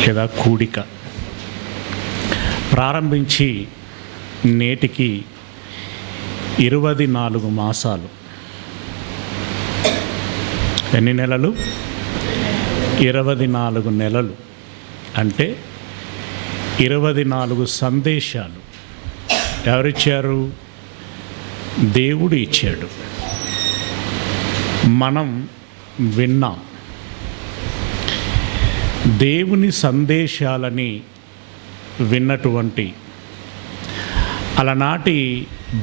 లేదా కూడిక ప్రారంభించి నేటికి 24 మాసాలు. ఎన్ని నెలలు? 24 నెలలు. అంటే 24 సందేశాలు ఎవరిచ్చారు? దేవుడు ఇచ్చాడు. మనం విన్నాం. దేవుని సందేశాలని విన్నటువంటి అలనాటి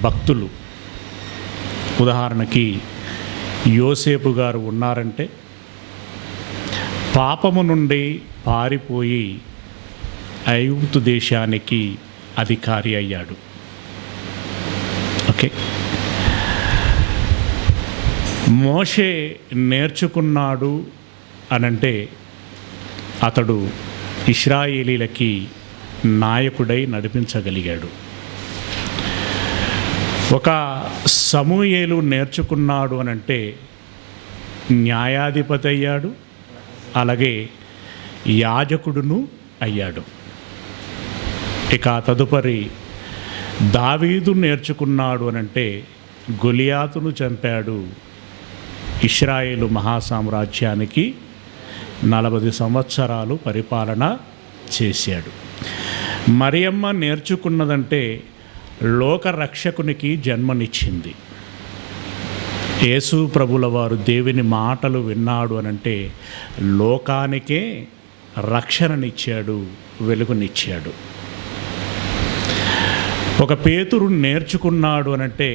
భక్తులు, ఉదాహరణకి యోసేపు గారు ఉన్నారంటే పాపము నుండి పారిపోయి ఐగుప్తు దేశానికి అధికారి అయ్యాడు. ఓకే. మోషే నేర్చుకున్నాడు అనంటే అతడు ఇశ్రాయేలీలకి నాయకుడై నడిపించగలిగాడు. ఒక సమూయేలు నేర్చుకున్నాడు అనంటే న్యాయాధిపతి అయ్యాడు, అలాగే యాజకుడును అయ్యాడు. ఇక తదుపరి దావీదు నేర్చుకున్నాడు అనంటే గొలియాతును చంపాడు, ఇశ్రాయేలు మహాసామ్రాజ్యానికి 40 సంవత్సరాలు పరిపాలన చేశాడు. మరియమ్మ నేర్చుకున్నదంటే లోక రక్షకునికి జన్మనిచ్చింది. యేసు ప్రభుల వారు దేవుని మాటలు విన్నాడు అనంటే లోకానికే రక్షణనిచ్చాడు, వెలుగునిచ్చాడు. ఒక పేతురు నేర్చుకున్నాడు అనంటే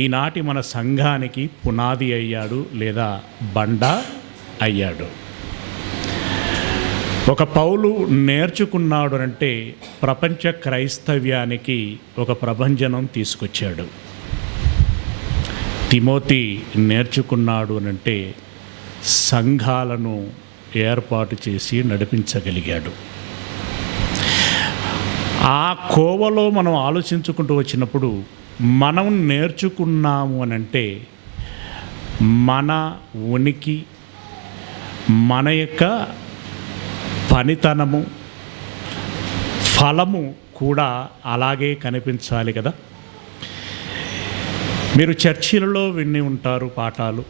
ఈనాటి మన సంఘానికి పునాది అయ్యాడు, లేదా బండ అయ్యాడు. ఒక పౌలు నేర్చుకున్నాడు అంటే ప్రపంచ క్రైస్తవ్యానికి ఒక ప్రభంజనం తీసుకొచ్చాడు. తిమోతి నేర్చుకున్నాడు అనంటే సంఘాలను ఏర్పాటు చేసి నడిపించగలిగాడు. ఆ కోవలో మనం ఆలోచించుకుంటూ వచ్చినప్పుడు మనం నేర్చుకున్నాము అనంటే మన ఉనికి, మన యొక్క పనితనము, ఫలము కూడా అలాగే కనిపించాలి కదా. మీరు చర్చిలలో విని ఉంటారు పాఠాలు,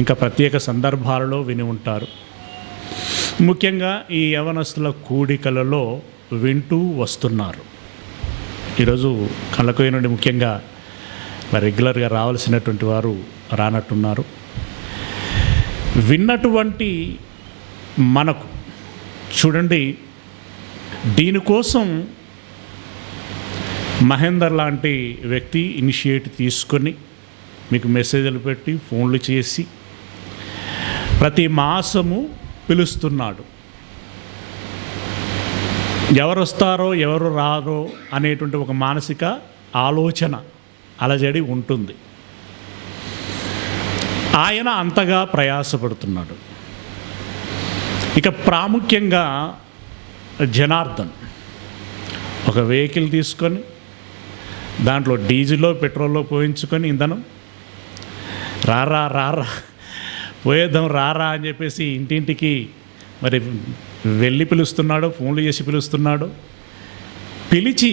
ఇంకా ప్రత్యేక సందర్భాలలో విని ఉంటారు. ముఖ్యంగా ఈ యవనస్తుల కూడికలలో వింటూ వస్తున్నారు. ఈరోజు కళ్ళకోయ నుండి ముఖ్యంగా రెగ్యులర్గా రావాల్సినటువంటి వారు రానట్టున్నారు. విన్నటువంటి మనకు చూడండి, దీనికోసం మహేందర్ లాంటి వ్యక్తి ఇనిషియేట్ తీసుకొని మీకు మెసేజ్లు పెట్టి ఫోన్లు చేసి ప్రతి మాసము పిలుస్తున్నాడు. ఎవరు వస్తారో ఎవరు రారో అనేటువంటి ఒక మానసిక ఆలోచన అలజడి ఉంటుంది. ఆయన అంతగా ప్రయాసపడుతున్నాడు. ఇక ప్రాముఖ్యంగా జనార్దన్ ఒక వెహికల్ తీసుకొని దాంట్లో డీజిల్లో పెట్రోల్లో పోయించుకొని ఇంధనం రారా రారా పోయేద్దాం రారా అని చెప్పేసి ఇంటింటికి మరి వెళ్ళి పిలుస్తున్నాడు, ఫోన్లు చేసి పిలుస్తున్నాడు. పిలిచి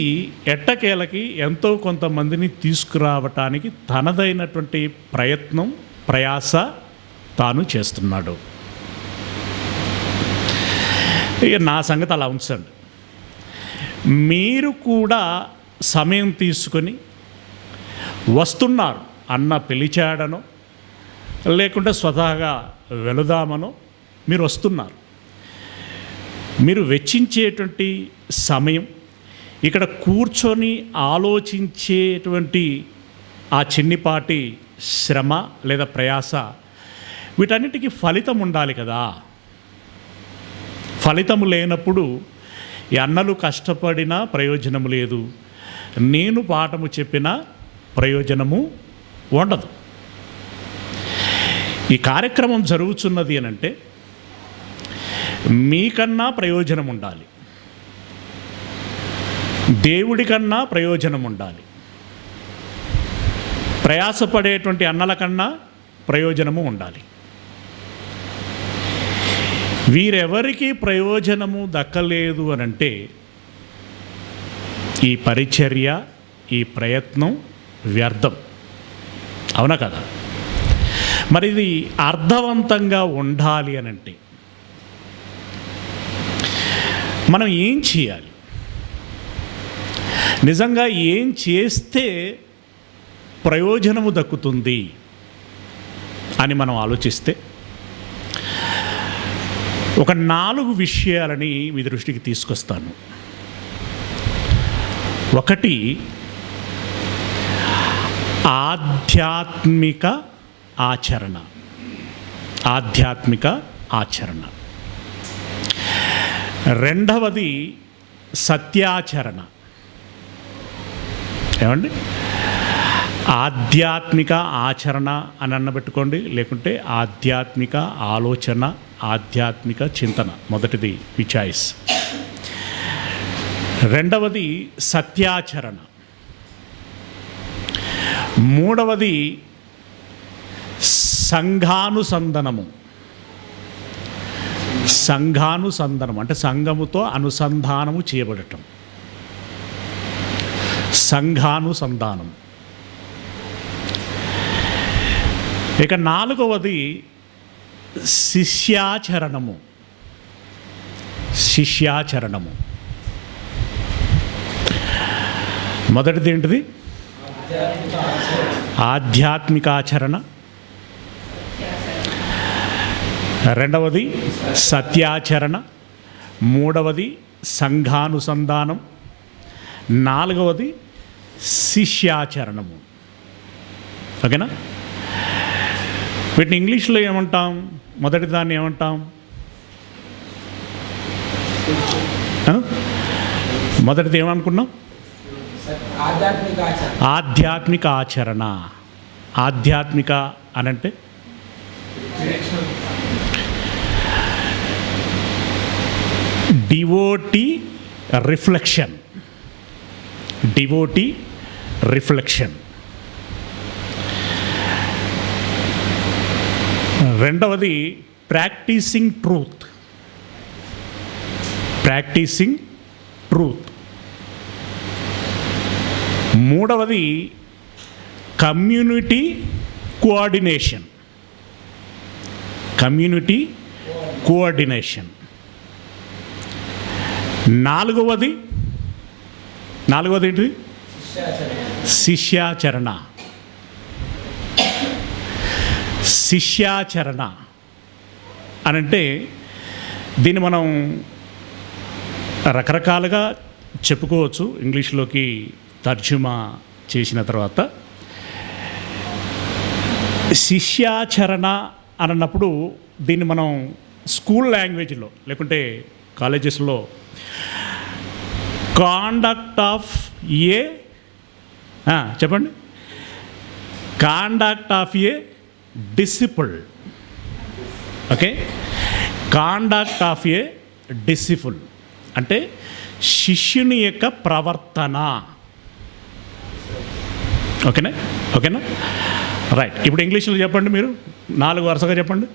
ఎట్టకేలకి ఎంతో కొంతమందిని తీసుకురావటానికి తనదైనటువంటి ప్రయత్నం, ప్రయాస తాను చేస్తున్నాడు. ఇక నా సంగతి అలా ఉంచండి. మీరు కూడా సమయం తీసుకొని వస్తున్నారు అన్న పిలిచాడనో లేకుంటే స్వతహాగా వెళదామనో మీరు వస్తున్నారు. మీరు వెచ్చించేటువంటి సమయం, ఇక్కడ కూర్చొని ఆలోచించేటువంటి ఆ చిన్నిపాటి శ్రమ లేదా ప్రయాస, వీటన్నిటికీ ఫలితం ఉండాలి కదా. ఫలితము లేనప్పుడు ఈ అన్నలు కష్టపడినా ప్రయోజనము లేదు, నేను పాఠము చెప్పినా ప్రయోజనము ఉండదు. ఈ కార్యక్రమం జరుగుతున్నది అనంటే మీకన్నా ప్రయోజనం ఉండాలి, దేవుడి కన్నా ప్రయోజనం ఉండాలి, ప్రయాసపడేటువంటి అన్నల కన్నా ప్రయోజనము ఉండాలి. వీరెవరికి ప్రయోజనము దక్కలేదు అనంటే ఈ పరిచర్య, ఈ ప్రయత్నం వ్యర్థం. అవునా కదా? మరి ఇది అర్థవంతంగా ఉండాలి అనంటే మనం ఏం చేయాలి? నిజంగా ఏం చేస్తే ప్రయోజనము దక్కుతుంది అని మనం ఆలోచిస్తే ఒక 4 విషయాలని మీ దృష్టికి తీసుకొస్తాను. ఒకటి, ఆధ్యాత్మిక ఆచరణ. ఆధ్యాత్మిక ఆచరణ. రెండవది సత్యాచరణ. ఏమండి? ఆధ్యాత్మిక ఆచరణ అని అన్నబెట్టుకోండి, లేకుంటే ఆధ్యాత్మిక ఆలోచన, ఆధ్యాత్మిక చింతన. మొదటిది మీ చాయిస్. రెండవది సత్యాచరణ. మూడవది సంఘానుసంధానము. సంఘానుసంధానం అంటే సంఘముతో అనుసంధానము చేయబడటం. సంఘానుసంధానం. ఇక 4వది శిష్యాచరణము. శిష్యాచరణము. మొదటిది ఏంటిది? ఆధ్యాత్మిక ఆచరణ. రెండవది సత్యాచరణ. మూడవది సంఘానుసంధానం. 4వది శిష్యాచరణము. ఓకేనా? వీటిని ఇంగ్లీష్లో ఏమంటాం? మొదటి దాన్ని ఏమంటాం? మొదటిది ఏమనుకున్నాం? ఆధ్యాత్మిక ఆచరణ. ఆధ్యాత్మిక అనంటే డివోటీ రిఫ్లెక్షన్. Devotee reflection. రెండవది ప్రాక్టీసింగ్ ట్రూత్. Practising truth. మూడవది కమ్యూనిటీ కోఆర్డినేషన్. Community coordination. నాలుగవది ఏంటి? శిష్యాచరణ. శిష్యాచరణ అనంటే దీన్ని మనం రకరకాలుగా చెప్పుకోవచ్చు. ఇంగ్లీష్లోకి తర్జుమా చేసిన తర్వాత శిష్యాచరణ అన్నప్పుడు దీన్ని మనం స్కూల్ లాంగ్వేజ్లో లేకుంటే కాలేజెస్లో కాండక్ట్ ఆఫ్ ఏ చెప్పండి, conduct of A disciple. Okay, conduct of A disciple అంటే శిష్యుని యొక్క ప్రవర్తన. ఓకేనా? ఓకేనా? రైట్. ఇప్పుడు ఇంగ్లీష్లో చెప్పండి, మీరు 4 వరుసగా చెప్పండి.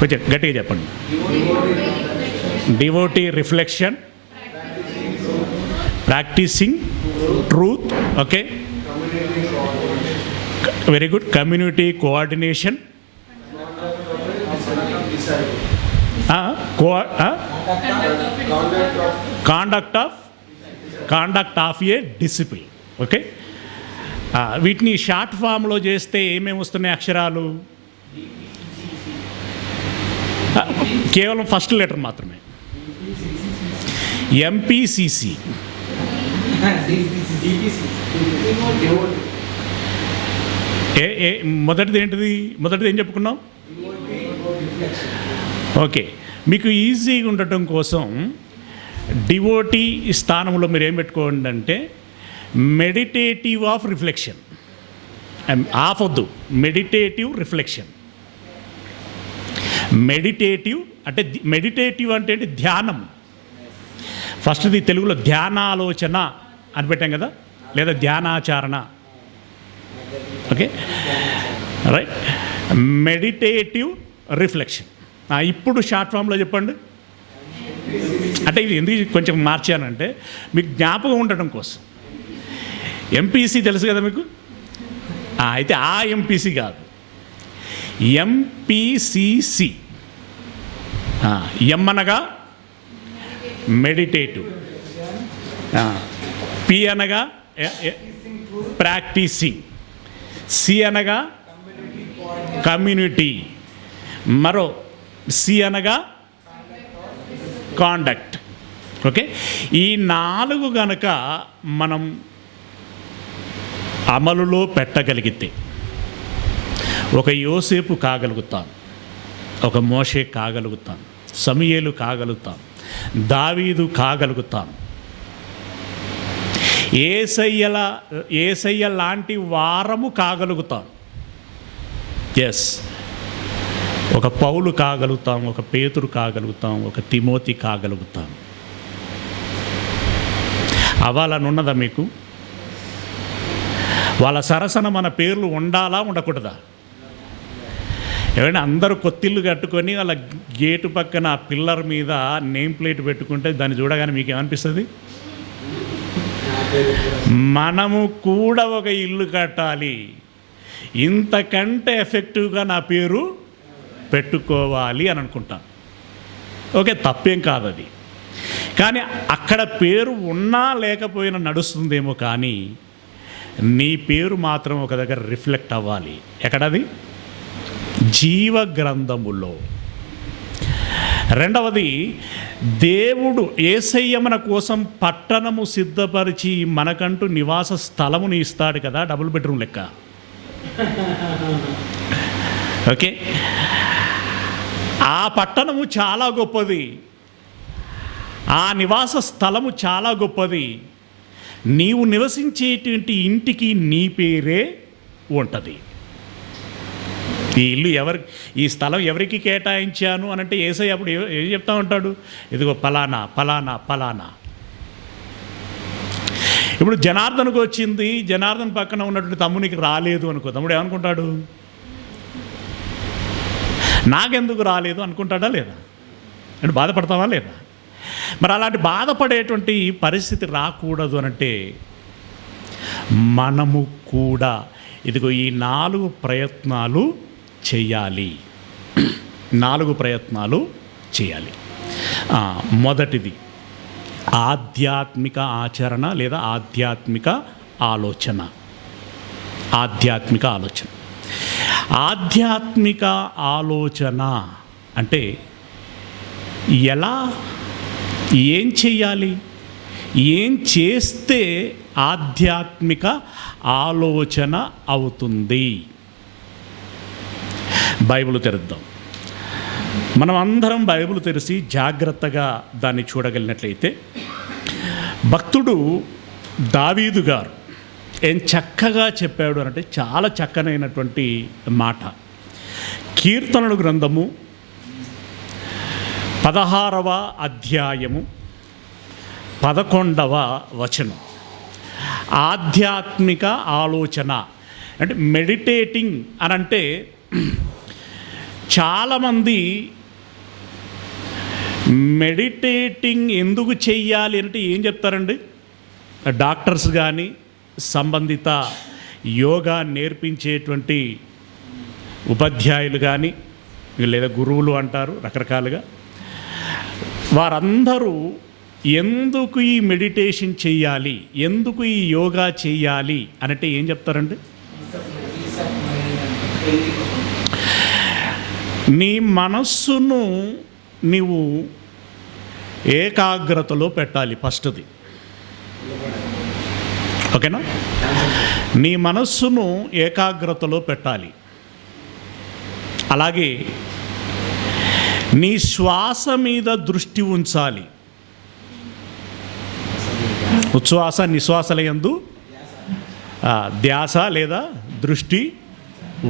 కొంచెం గట్టిగా చెప్పండి. Devotee reflection, practising truth. Okay, very good. Community coordination, conduct of a discipline. Okay, వీటిని షార్ట్ ఫామ్లో చేస్తే ఏమేమి వస్తున్నాయి అక్షరాలు? కేవలం ఫస్ట్ లెటర్ మాత్రమే. ఎంపీసీసీ. మొదటిది ఏంటిది? మొదటిది ఏం చెప్పుకున్నాం? ఓకే, మీకు ఈజీగా ఉండటం కోసం డివోటీ స్థానంలో మీరు ఏం పెట్టుకోండి అంటే మెడిటేటివ్ ఆఫ్ రిఫ్లెక్షన్. ఆఫొద్దు, మెడిటేటివ్ రిఫ్లెక్షన్. మెడిటేటివ్ అంటే ధ్యానం. ఫస్ట్ది తెలుగులో ధ్యానాలోచన అని పెట్టాం కదా, లేదా ధ్యానాచరణ. Okay, right. Meditative reflection. ఇప్పుడు షార్ట్ ఫామ్లో చెప్పండి. అంటే ఇది ఎందుకు కొంచెం మార్చానంటే మీకు జ్ఞాపకం ఉండటం కోసం. ఎంపీసీ తెలుసు కదా మీకు. అయితే ఆ ఎంపీసీ కాదు, ఎంపీసీసీ. ఎం అనగా మెడిటేటివ్, పి అనగా ప్రాక్టీసింగ్, సి అనగా కమ్యూనిటీ, మరో సి అనగా కాండక్ట్. ఓకే, ఈ 4 గనక మనం అమలులో పెట్టగలిగితే ఒక యోసేపు కాగలుగుతాం, ఒక మోషే కాగలుగుతాం, సమూయేలు కాగలుగుతాం, దావీదు కాగలుగుతాం, యేసయ్య లాంటి వారము కాగలుగుతాం. ఎస్, ఒక పౌలు కాగలుగుతాం, ఒక పేతురు కాగలుగుతాం, ఒక తిమోతి కాగలుగుతాం. అవ్వాలని ఉన్నదా మీకు? వాళ్ళ సరసన మన పేర్లు ఉండాలా ఉండకూడదా? ఏమైనా అందరూ కొత్తిల్లు కట్టుకొని వాళ్ళ గేటు పక్కన ఆ పిల్లర్ మీద నేమ్ ప్లేట్ పెట్టుకుంటే దాన్ని చూడగానే మీకు ఏమనిపిస్తుంది? మనము కూడా ఒక ఇల్లు కట్టాలి, ఇంతకంటే ఎఫెక్టివ్గా నా పేరు పెట్టుకోవాలి అని అనుకుంటాను. ఓకే, తప్పేం కాదు అది. కానీ అక్కడ పేరు ఉన్నా లేకపోయినా నడుస్తుందేమో, కానీ నీ పేరు మాత్రం ఒక దగ్గర రిఫ్లెక్ట్ అవ్వాలి. ఎక్కడది? జీవ గ్రంథములో. రెండవది, దేవుడు యేసయ్య మన కోసం పట్టణము సిద్ధపరిచి మనకంటూ నివాస స్థలముని ఇస్తాడు కదా, డబుల్ బెడ్రూమ్ లెక్క. ఓకే, ఆ పట్టణము చాలా గొప్పది, ఆ నివాస స్థలము చాలా గొప్పది. నీవు నివసించేటువంటి ఇంటికి నీ పేరే ఉంటుంది. ఈ ఇల్లు ఈ స్థలం ఎవరికి కేటాయించాను అని అంటే యేసయ్య అప్పుడు ఏం చెప్తా ఉంటాడు? ఇదిగో పలానా పలానా పలానా. ఇప్పుడు జనార్దన్కు వచ్చింది, జనార్దన్ పక్కన ఉన్నటువంటి తమ్మునికి రాలేదు అనుకో, తమ్ముడు ఏమనుకుంటాడు? నాకెందుకు రాలేదు అనుకుంటాడా లేదా? అంటే బాధపడతావా లేదా? మరి అలాంటి బాధపడేటువంటి పరిస్థితి రాకూడదు అనంటే మనము కూడా ఇదిగో ఈ 4 ప్రయత్నాలు చేయాలి. 4 ప్రయత్నాలు చేయాలి. మొదటిది ఆధ్యాత్మిక ఆచరణ లేదా ఆధ్యాత్మిక ఆలోచన. ఆధ్యాత్మిక ఆలోచన. ఆధ్యాత్మిక ఆలోచన అంటే ఎలా, ఏం చెయ్యాలి, ఏం చేస్తే ఆధ్యాత్మిక ఆలోచన అవుతుంది? బైబిల్ తెరుద్దాం. మనం అందరం బైబిల్ తెరిచి జాగ్రత్తగా దాన్ని చూడగలిగినట్లయితే భక్తుడు దావీదు గారు ఏం చక్కగా చెప్పాడు అంటే చాలా చక్కనైనటువంటి మాట. కీర్తనల గ్రంథము 16వ అధ్యాయము 11వ వచనం. ఆధ్యాత్మిక ఆలోచన అంటే మెడిటేటింగ్ అని అంటే చాలామంది మెడిటేటింగ్ ఎందుకు చెయ్యాలి అంటే ఏం చెప్తారండి? డాక్టర్స్ కానీ సంబంధిత యోగా నేర్పించేటువంటి ఉపాధ్యాయులు కానీ లేదా గురువులు అంటారు రకరకాలుగా, వారందరూ ఎందుకు ఈ మెడిటేషన్ చెయ్యాలి, ఎందుకు ఈ యోగా చెయ్యాలి అనంటే ఏం చెప్తారండి? నీ మనస్సును నీవు ఏకాగ్రతలో పెట్టాలి. ఫస్ట్ది, ఓకేనా? నీ మనస్సును ఏకాగ్రతలో పెట్టాలి. అలాగే నీ శ్వాస మీద దృష్టి ఉంచాలి. ఉచ్ఛ్వాస నిశ్వాసల యందు ధ్యాస లేదా దృష్టి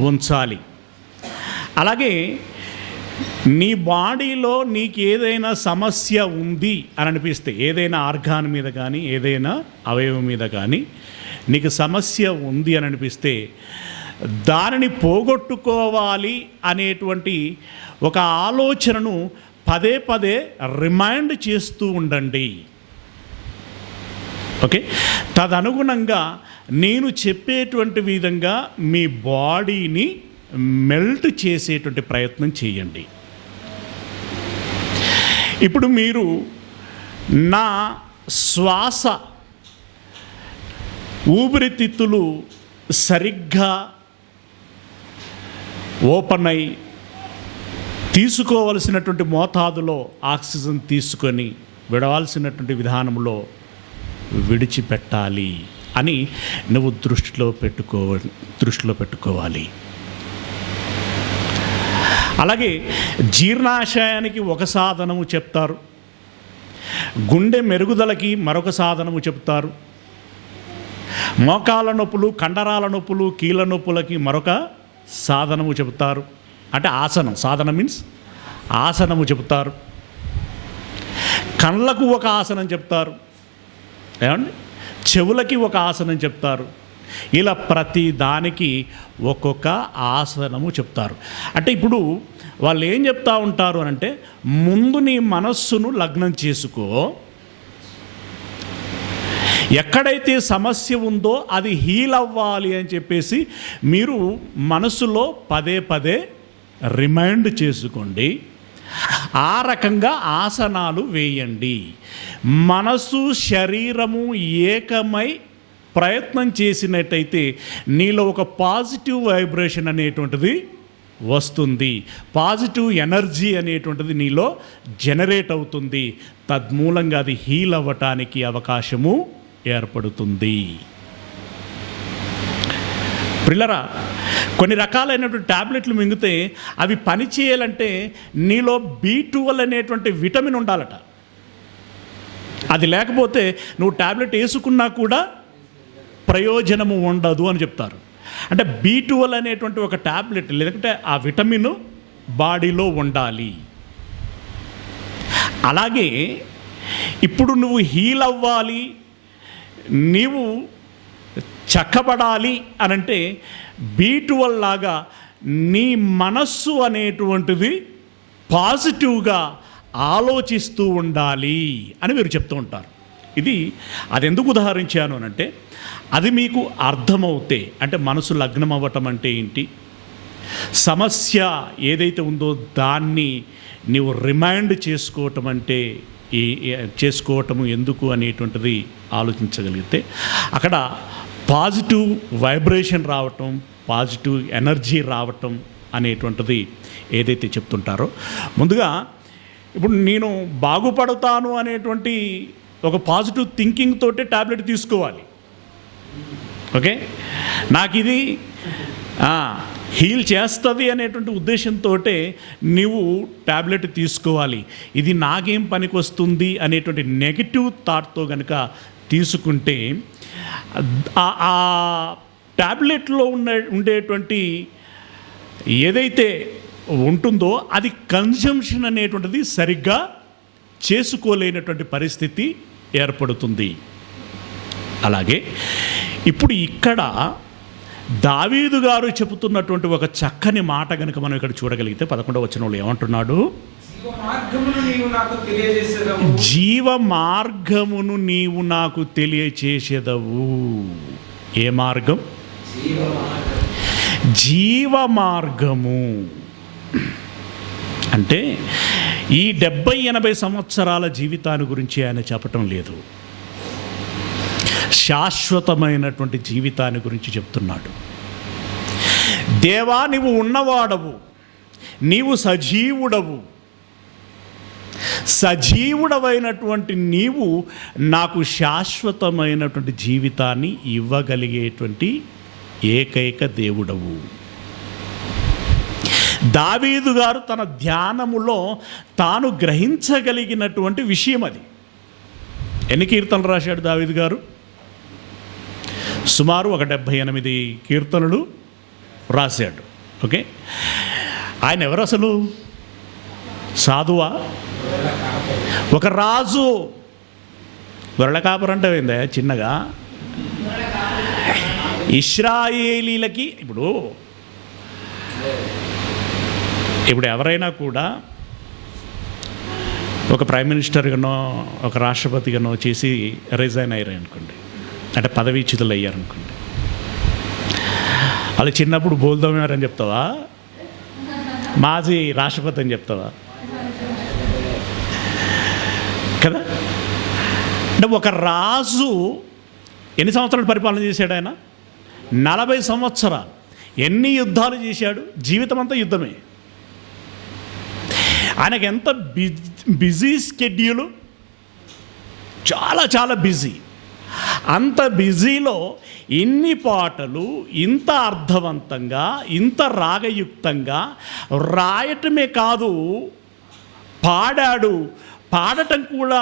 ఉంచాలి. అలాగే నీ బాడీలో నీకు ఏదైనా సమస్య ఉంది అని అనిపిస్తే, ఏదైనా ఆర్గాన్ మీద కానీ ఏదైనా అవయవం మీద కానీ నీకు సమస్య ఉంది అని అనిపిస్తే దానిని పోగొట్టుకోవాలి అనేటువంటి ఒక ఆలోచనను పదే పదే రిమైండ్ చేస్తూ ఉండండి. ఓకే, తదనుగుణంగా నేను చెప్పేటువంటి విధంగా మీ బాడీని మెల్ట్ చేసేటువంటి ప్రయత్నం చేయండి. ఇప్పుడు మీరు నా శ్వాస ఊపిరితిత్తులు సరిగ్గా ఓపెన్ అయి తీసుకోవలసినటువంటి మోతాదులో ఆక్సిజన్ తీసుకొని విడవాల్సినటువంటి విధానంలో విడిచిపెట్టాలి అని నువ్వు దృష్టిలో పెట్టుకోవాలి. అలాగే జీర్ణాశయానికి ఒక సాధనము చెప్తారు, గుండె మెరుగుదలకి మరొక సాధనము చెప్తారు, మోకాల నొప్పులు, కండరాల నొప్పులు, కీళ్ళ నొప్పులకి మరొక సాధనము చెబుతారు. అంటే ఆసనం, సాధన మీన్స్ ఆసనము చెబుతారు. కళ్ళకు ఒక ఆసనం చెప్తారు, ఏమండి, చెవులకి ఒక ఆసనం చెప్తారు. ఇలా ప్రతి దానికి ఒక్కొక్క ఆసనము చెప్తారు. అంటే ఇప్పుడు వాళ్ళు ఏం చెప్తా ఉంటారు అని అంటే, ముందు నీ మనస్సును లగ్నం చేసుకో, ఎక్కడైతే సమస్య ఉందో అది హీల్ అవ్వాలి అని చెప్పేసి మీరు మనసులో పదే పదే రిమైండ్ చేసుకోండి. ఆ రకంగా ఆసనాలు వేయండి. మనసు శరీరము ఏకమై ప్రయత్నం చేసినట్టయితే నీలో ఒక పాజిటివ్ వైబ్రేషన్ అనేటువంటిది వస్తుంది, పాజిటివ్ ఎనర్జీ అనేటువంటిది నీలో జనరేట్ అవుతుంది. తద్మూలంగా అది హీల్ అవ్వటానికి అవకాశము ఏర్పడుతుంది. ప్రిల్లరా, కొన్ని రకాలైనటువంటి ట్యాబ్లెట్లు మింగితే అవి పనిచేయాలంటే నీలో B12 అనేటువంటి విటమిన్ ఉండాలట. అది లేకపోతే నువ్వు ట్యాబ్లెట్ వేసుకున్నా కూడా ప్రయోజనము ఉండదు అని చెప్తారు. అంటే B12 అనేటువంటి ఒక ట్యాబ్లెట్ లేదంటే ఆ విటమిన్ బాడీలో ఉండాలి. అలాగే ఇప్పుడు నువ్వు హీల్ అవ్వాలి, నీవు చక్కబడాలి అనంటే B12 లాగా నీ మనస్సు అనేటువంటిది పాజిటివ్గా ఆలోచిస్తూ ఉండాలి అని మీరు చెప్తూ ఉంటారు. అది ఎందుకు ఉదాహరించాను అనంటే, అది మీకు అర్థమవుతే, అంటే మనసు లగ్నం అవ్వటం అంటే ఏంటి, సమస్య ఏదైతే ఉందో దాన్ని నీవు రిమైండ్ చేసుకోవటము ఎందుకు అనేటువంటిది ఆలోచించగలిగితే అక్కడ పాజిటివ్ వైబ్రేషన్ రావటం, పాజిటివ్ ఎనర్జీ రావటం అనేటువంటిది ఏదైతే చెప్తుంటారో, ముందుగా ఇప్పుడు నేను బాగుపడతాను అనేటువంటి ఒక పాజిటివ్ థింకింగ్ తోటే ట్యాబ్లెట్ తీసుకోవాలి. ఓకే, నాకు ఇది హీల్ చేస్తుంది అనేటువంటి ఉద్దేశంతో నీవు ట్యాబ్లెట్ తీసుకోవాలి. ఇది నాకేం పనికి వస్తుంది అనేటువంటి నెగిటివ్ థాట్తో కనుక తీసుకుంటే ఆ ట్యాబ్లెట్లో ఉండేటువంటి ఏదైతే ఉంటుందో అది కన్జంప్షన్ అనేటువంటిది సరిగ్గా చేసుకోలేనటువంటి పరిస్థితి ఏర్పడుతుంది. అలాగే ఇప్పుడు ఇక్కడ దావీదు గారు చెబుతున్నటువంటి ఒక చక్కని మాట కనుక మనం ఇక్కడ చూడగలిగితే 11వ వచనంలో ఏమంటున్నాడు, జీవ మార్గమును నీవు నాకు తెలియచేసేదవు. ఏ మార్గం? జీవ మార్గము. అంటే ఈ 70-80 సంవత్సరాల జీవితాన్ని గురించి ఆయన చెప్పటం లేదు, శాశ్వతమైనటువంటి జీవితాన్ని గురించి చెప్తున్నాడు. దేవా, నీవు ఉన్నవాడవు, నీవు సజీవుడవు, సజీవుడవైనటువంటి నీవు నాకు శాశ్వతమైనటువంటి జీవితాన్ని ఇవ్వగలిగేటువంటి ఏకైక దేవుడవు. దావీదు గారు తన ధ్యానములో తాను గ్రహించగలిగినటువంటి విషయం అది. ఎన్ని కీర్తనలు రాశాడు దావీదు గారు? సుమారు ఒక 78 కీర్తనలు రాశాడు. ఓకే, ఆయన ఎవరు అసలు? సాధువా? ఒక రాజు. గొర్రెల కాపరు అంటే ఏందా చిన్నగా? ఇశ్రాయేలీలకి ఇప్పుడు ఎవరైనా కూడా ఒక ప్రైమ్ మినిస్టర్గానో ఒక రాష్ట్రపతిగానో చేసి రిజైన్ అయ్యారు అనుకోండి, అంటే పదవీచ్యుతులు అయ్యారనుకోండి, వాళ్ళు చిన్నప్పుడు బోల్దోమారని చెప్తావా, మాజీ రాష్ట్రపతి అని చెప్తావా కదా? అంటే ఒక రాజు ఎన్ని సంవత్సరాలు పరిపాలన చేశాడు? ఆయన 40 సంవత్సరాలు. ఎన్ని యుద్ధాలు చేశాడు? జీవితం అంతా యుద్ధమే. ఆయనకి ఎంత బిజీ స్కెడ్యూలు, చాలా చాలా బిజీ. అంత బిజీలో ఇన్ని పాటలు ఇంత అర్థవంతంగా ఇంత రాగయుక్తంగా రాయటమే కాదు, పాడాడు. పాడటం కూడా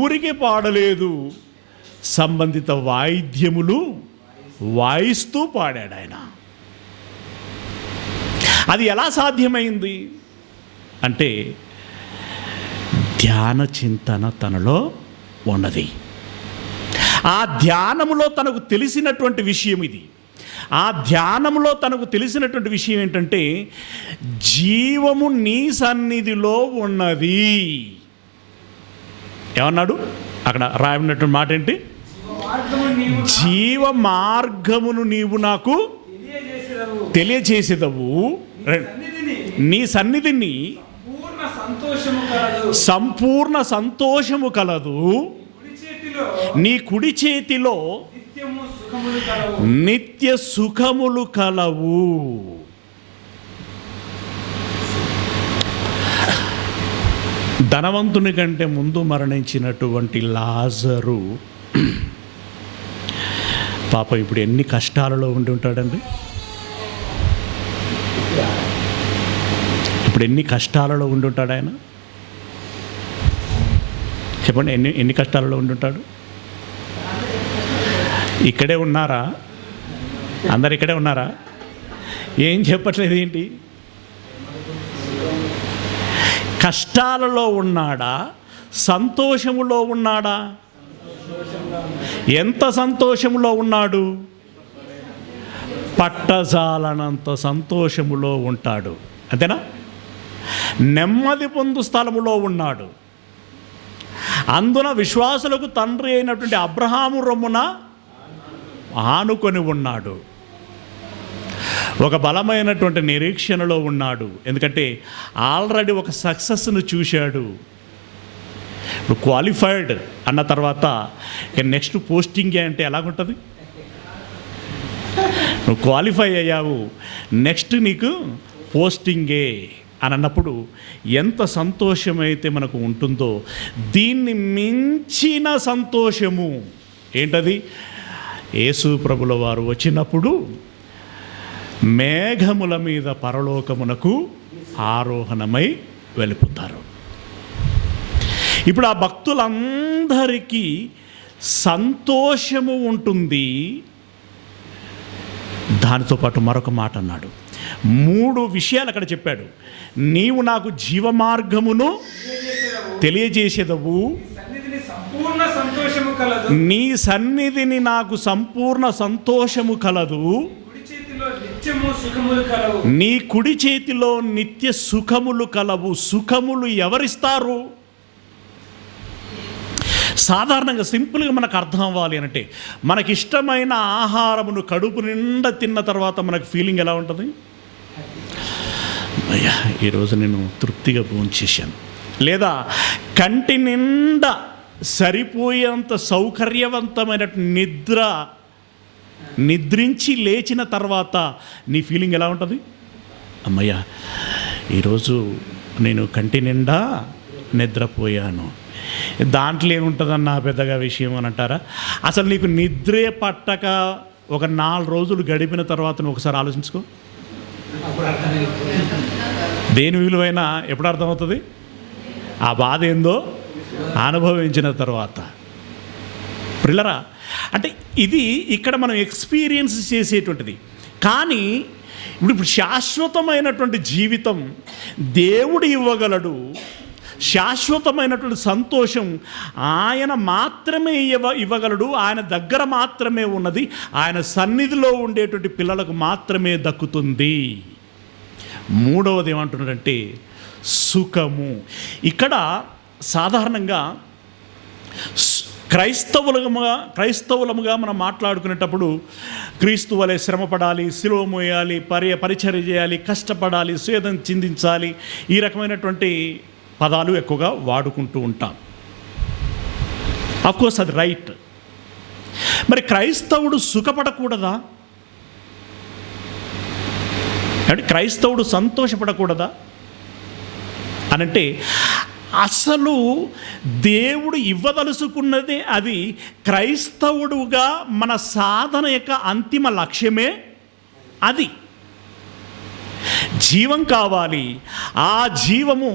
ఊరికే పాడలేదు, సంబంధిత వాయిద్యములు వాయిస్తూ పాడాడు ఆయన. అది ఎలా సాధ్యమైంది అంటే ధ్యాన చింతన తనలో ఉన్నది. ఆ ధ్యానములో తనకు తెలిసినటువంటి విషయం ఇది. ఆ ధ్యానంలో తనకు తెలిసినటువంటి విషయం ఏంటంటే జీవము నీ సన్నిధిలో ఉన్నది. ఏమన్నాడు అక్కడ రాయబడినటువంటి మాట ఏంటి? జీవ మార్గమును నీవు నాకు తెలియజేసేదవు, నీ సన్నిధిని సంపూర్ణ సంతోషము కలదు, నీ కుడి చేతిలో నిత్య సుఖములు కలవు. ధనవంతుని కంటే ముందు మరణించినటువంటి లాజరు పాపం ఇప్పుడు ఎన్ని కష్టాలలో ఉండి ఉంటాడండి? ఇప్పుడు ఎన్ని కష్టాలలో ఉండి ఉంటాడు ఆయన? చెప్పండి, ఎన్ని కష్టాలలో ఉండి ఉంటాడు? ఇక్కడే ఉన్నారా? అందరు ఇక్కడే ఉన్నారా? ఏం చెప్పట్లేదు ఏంటి? కష్టాలలో ఉన్నాడా? సంతోషములో ఉన్నాడా? ఎంత సంతోషములో ఉన్నాడు? పట్టజాలనంత సంతోషములో ఉంటాడు. అంతేనా? నెమ్మది పొందు స్థలములో ఉన్నాడు. అందున విశ్వాసులకు తండ్రి అయినటువంటి అబ్రహాము రొమ్మున ఆనుకొని ఉన్నాడు. ఒక బలమైనటువంటి నిరీక్షణలో ఉన్నాడు. ఎందుకంటే ఆల్రెడీ ఒక సక్సెస్ను చూశాడు. ఇప్పుడు క్వాలిఫైడ్ అన్న తర్వాత నెక్స్ట్ పోస్టింగే అంటే ఎలాగుంటుంది? నువ్వు క్వాలిఫై అయ్యావు, నెక్స్ట్ నీకు పోస్టింగే అని అన్నప్పుడు ఎంత సంతోషమైతే మనకు ఉంటుందో దీన్ని మించిన సంతోషము ఏంటది? యేసు ప్రభుల వారు వచ్చినప్పుడు మేఘముల మీద పరలోకమునకు ఆరోహణమై వెళ్ళిపోతారు. ఇప్పుడు ఆ భక్తులందరికీ సంతోషము ఉంటుంది. దానితో పాటు మరొక మాట అన్నాడు. 3 విషయాలు అక్కడ చెప్పాడు. నీవు నాకు జీవ మార్గమును తెలియజేసేదవు, నీ సన్నిధిని నాకు సంపూర్ణ సంతోషము కలదు, నీ కుడి చేతిలో నిత్య సుఖములు కలవు. సుఖములు ఎవరిస్తారు? సాధారణంగా సింపుల్గా మనకు అర్థం అవ్వాలి అంటే మనకిష్టమైన ఆహారమును కడుపు నిండా తిన్న తర్వాత మనకు ఫీలింగ్ ఎలా ఉంటుంది? అయ్యా ఈరోజు నేను తృప్తిగా భోంచేశాను. లేదా కంటి నిండా సరిపోయేంత సౌకర్యవంతమైన నిద్రించి లేచిన తర్వాత నీ ఫీలింగ్ ఎలా ఉంటుంది? అమ్మయ్య ఈరోజు నేను కంటి నిండా నిద్రపోయాను. దాంట్లో ఏముంటుందన్న పెద్దగా విషయం అని అంటారా? అసలు నీకు నిద్రే పట్టక ఒక 4 రోజులు గడిపిన తర్వాత నువ్వు ఒకసారి ఆలోచించుకో. దేని విలువైనా ఎప్పుడు అర్థమవుతుంది? ఆ బాధ ఏందో అనుభవించిన తర్వాత. ప్రిల్లరా, అంటే ఇది ఇక్కడ మనం ఎక్స్పీరియన్స్ చేసేటువంటిది. కానీ ఇప్పుడు శాశ్వతమైనటువంటి జీవితం దేవుడు ఇవ్వగలడు. శాశ్వతమైనటువంటి సంతోషం ఆయన మాత్రమే ఇవ్వగలడు. ఆయన దగ్గర మాత్రమే ఉన్నది. ఆయన సన్నిధిలో ఉండేటువంటి పిల్లలకు మాత్రమే దక్కుతుంది. మూడవది ఏమంటున్నాడంటే సుఖము. ఇక్కడ సాధారణంగా క్రైస్తవులముగా మనం మాట్లాడుకునేటప్పుడు క్రీస్తు వలె శ్రమపడాలి, శిలువ మోయాలి, పరిచర్య చేయాలి, కష్టపడాలి, స్వేదం చిందించాలి, ఈ రకమైనటువంటి పదాలు ఎక్కువగా వాడుకుంటూ ఉంటాం. అఫ్కోర్స్ అది రైట్. మరి క్రైస్తవుడు సుఖపడకూడదా? అంటే క్రైస్తవుడు సంతోషపడకూడదా అనంటే, అసలు దేవుడు ఇవ్వదలుచుకున్నదే అది. క్రైస్తవుడుగా మన సాధన యొక్క అంతిమ లక్ష్యమే అది. జీవం కావాలి. ఆ జీవము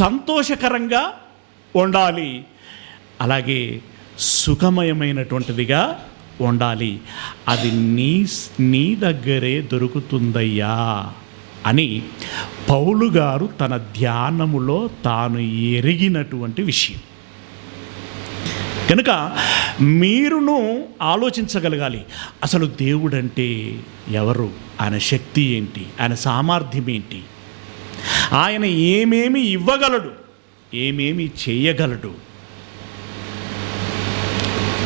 సంతోషకరంగా ఉండాలి, అలాగే సుఖమయమైనటువంటిదిగా ఉండాలి. అది నీ దగ్గరే దొరుకుతుందయ్యా అని పౌలు గారు తన ధ్యానములో తాను ఎరిగినటువంటి విషయం. కనుక మీరును ఆలోచించగలగాలి, అసలు దేవుడంటే ఎవరు, ఆయన శక్తి ఏంటి, ఆయన సామర్థ్యం ఏంటి, ఆయన ఏమేమి ఇవ్వగలడు, ఏమేమి చేయగలడు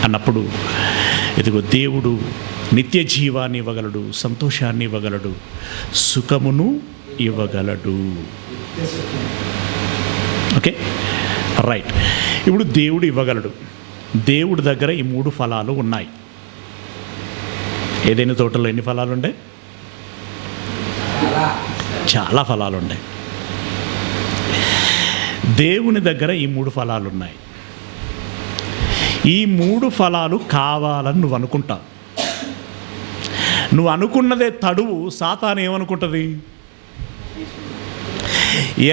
అన్నప్పుడు ఇదిగో దేవుడు నిత్య జీవాన్ని ఇవ్వగలడు, సంతోషాన్ని ఇవ్వగలడు, సుఖమును ఇవ్వగలడు. Okay, right. ఇప్పుడు దేవుడు ఇవ్వగలడు. దేవుడి దగ్గర ఈ 3 ఫలాలు ఉన్నాయి. ఏదైనా తోటలో ఎన్ని ఫలాలు ఉన్నాయి? చాలా ఫలాలు ఉన్నాయి. దేవుని దగ్గర ఈ 3 ఫలాలు ఉన్నాయి. ఈ 3 ఫలాలు కావాలని నువ్వు అనుకుంటావు. నువ్వు అనుకున్నదే తడువు. సాతాను ఏమనుకుంటుంది?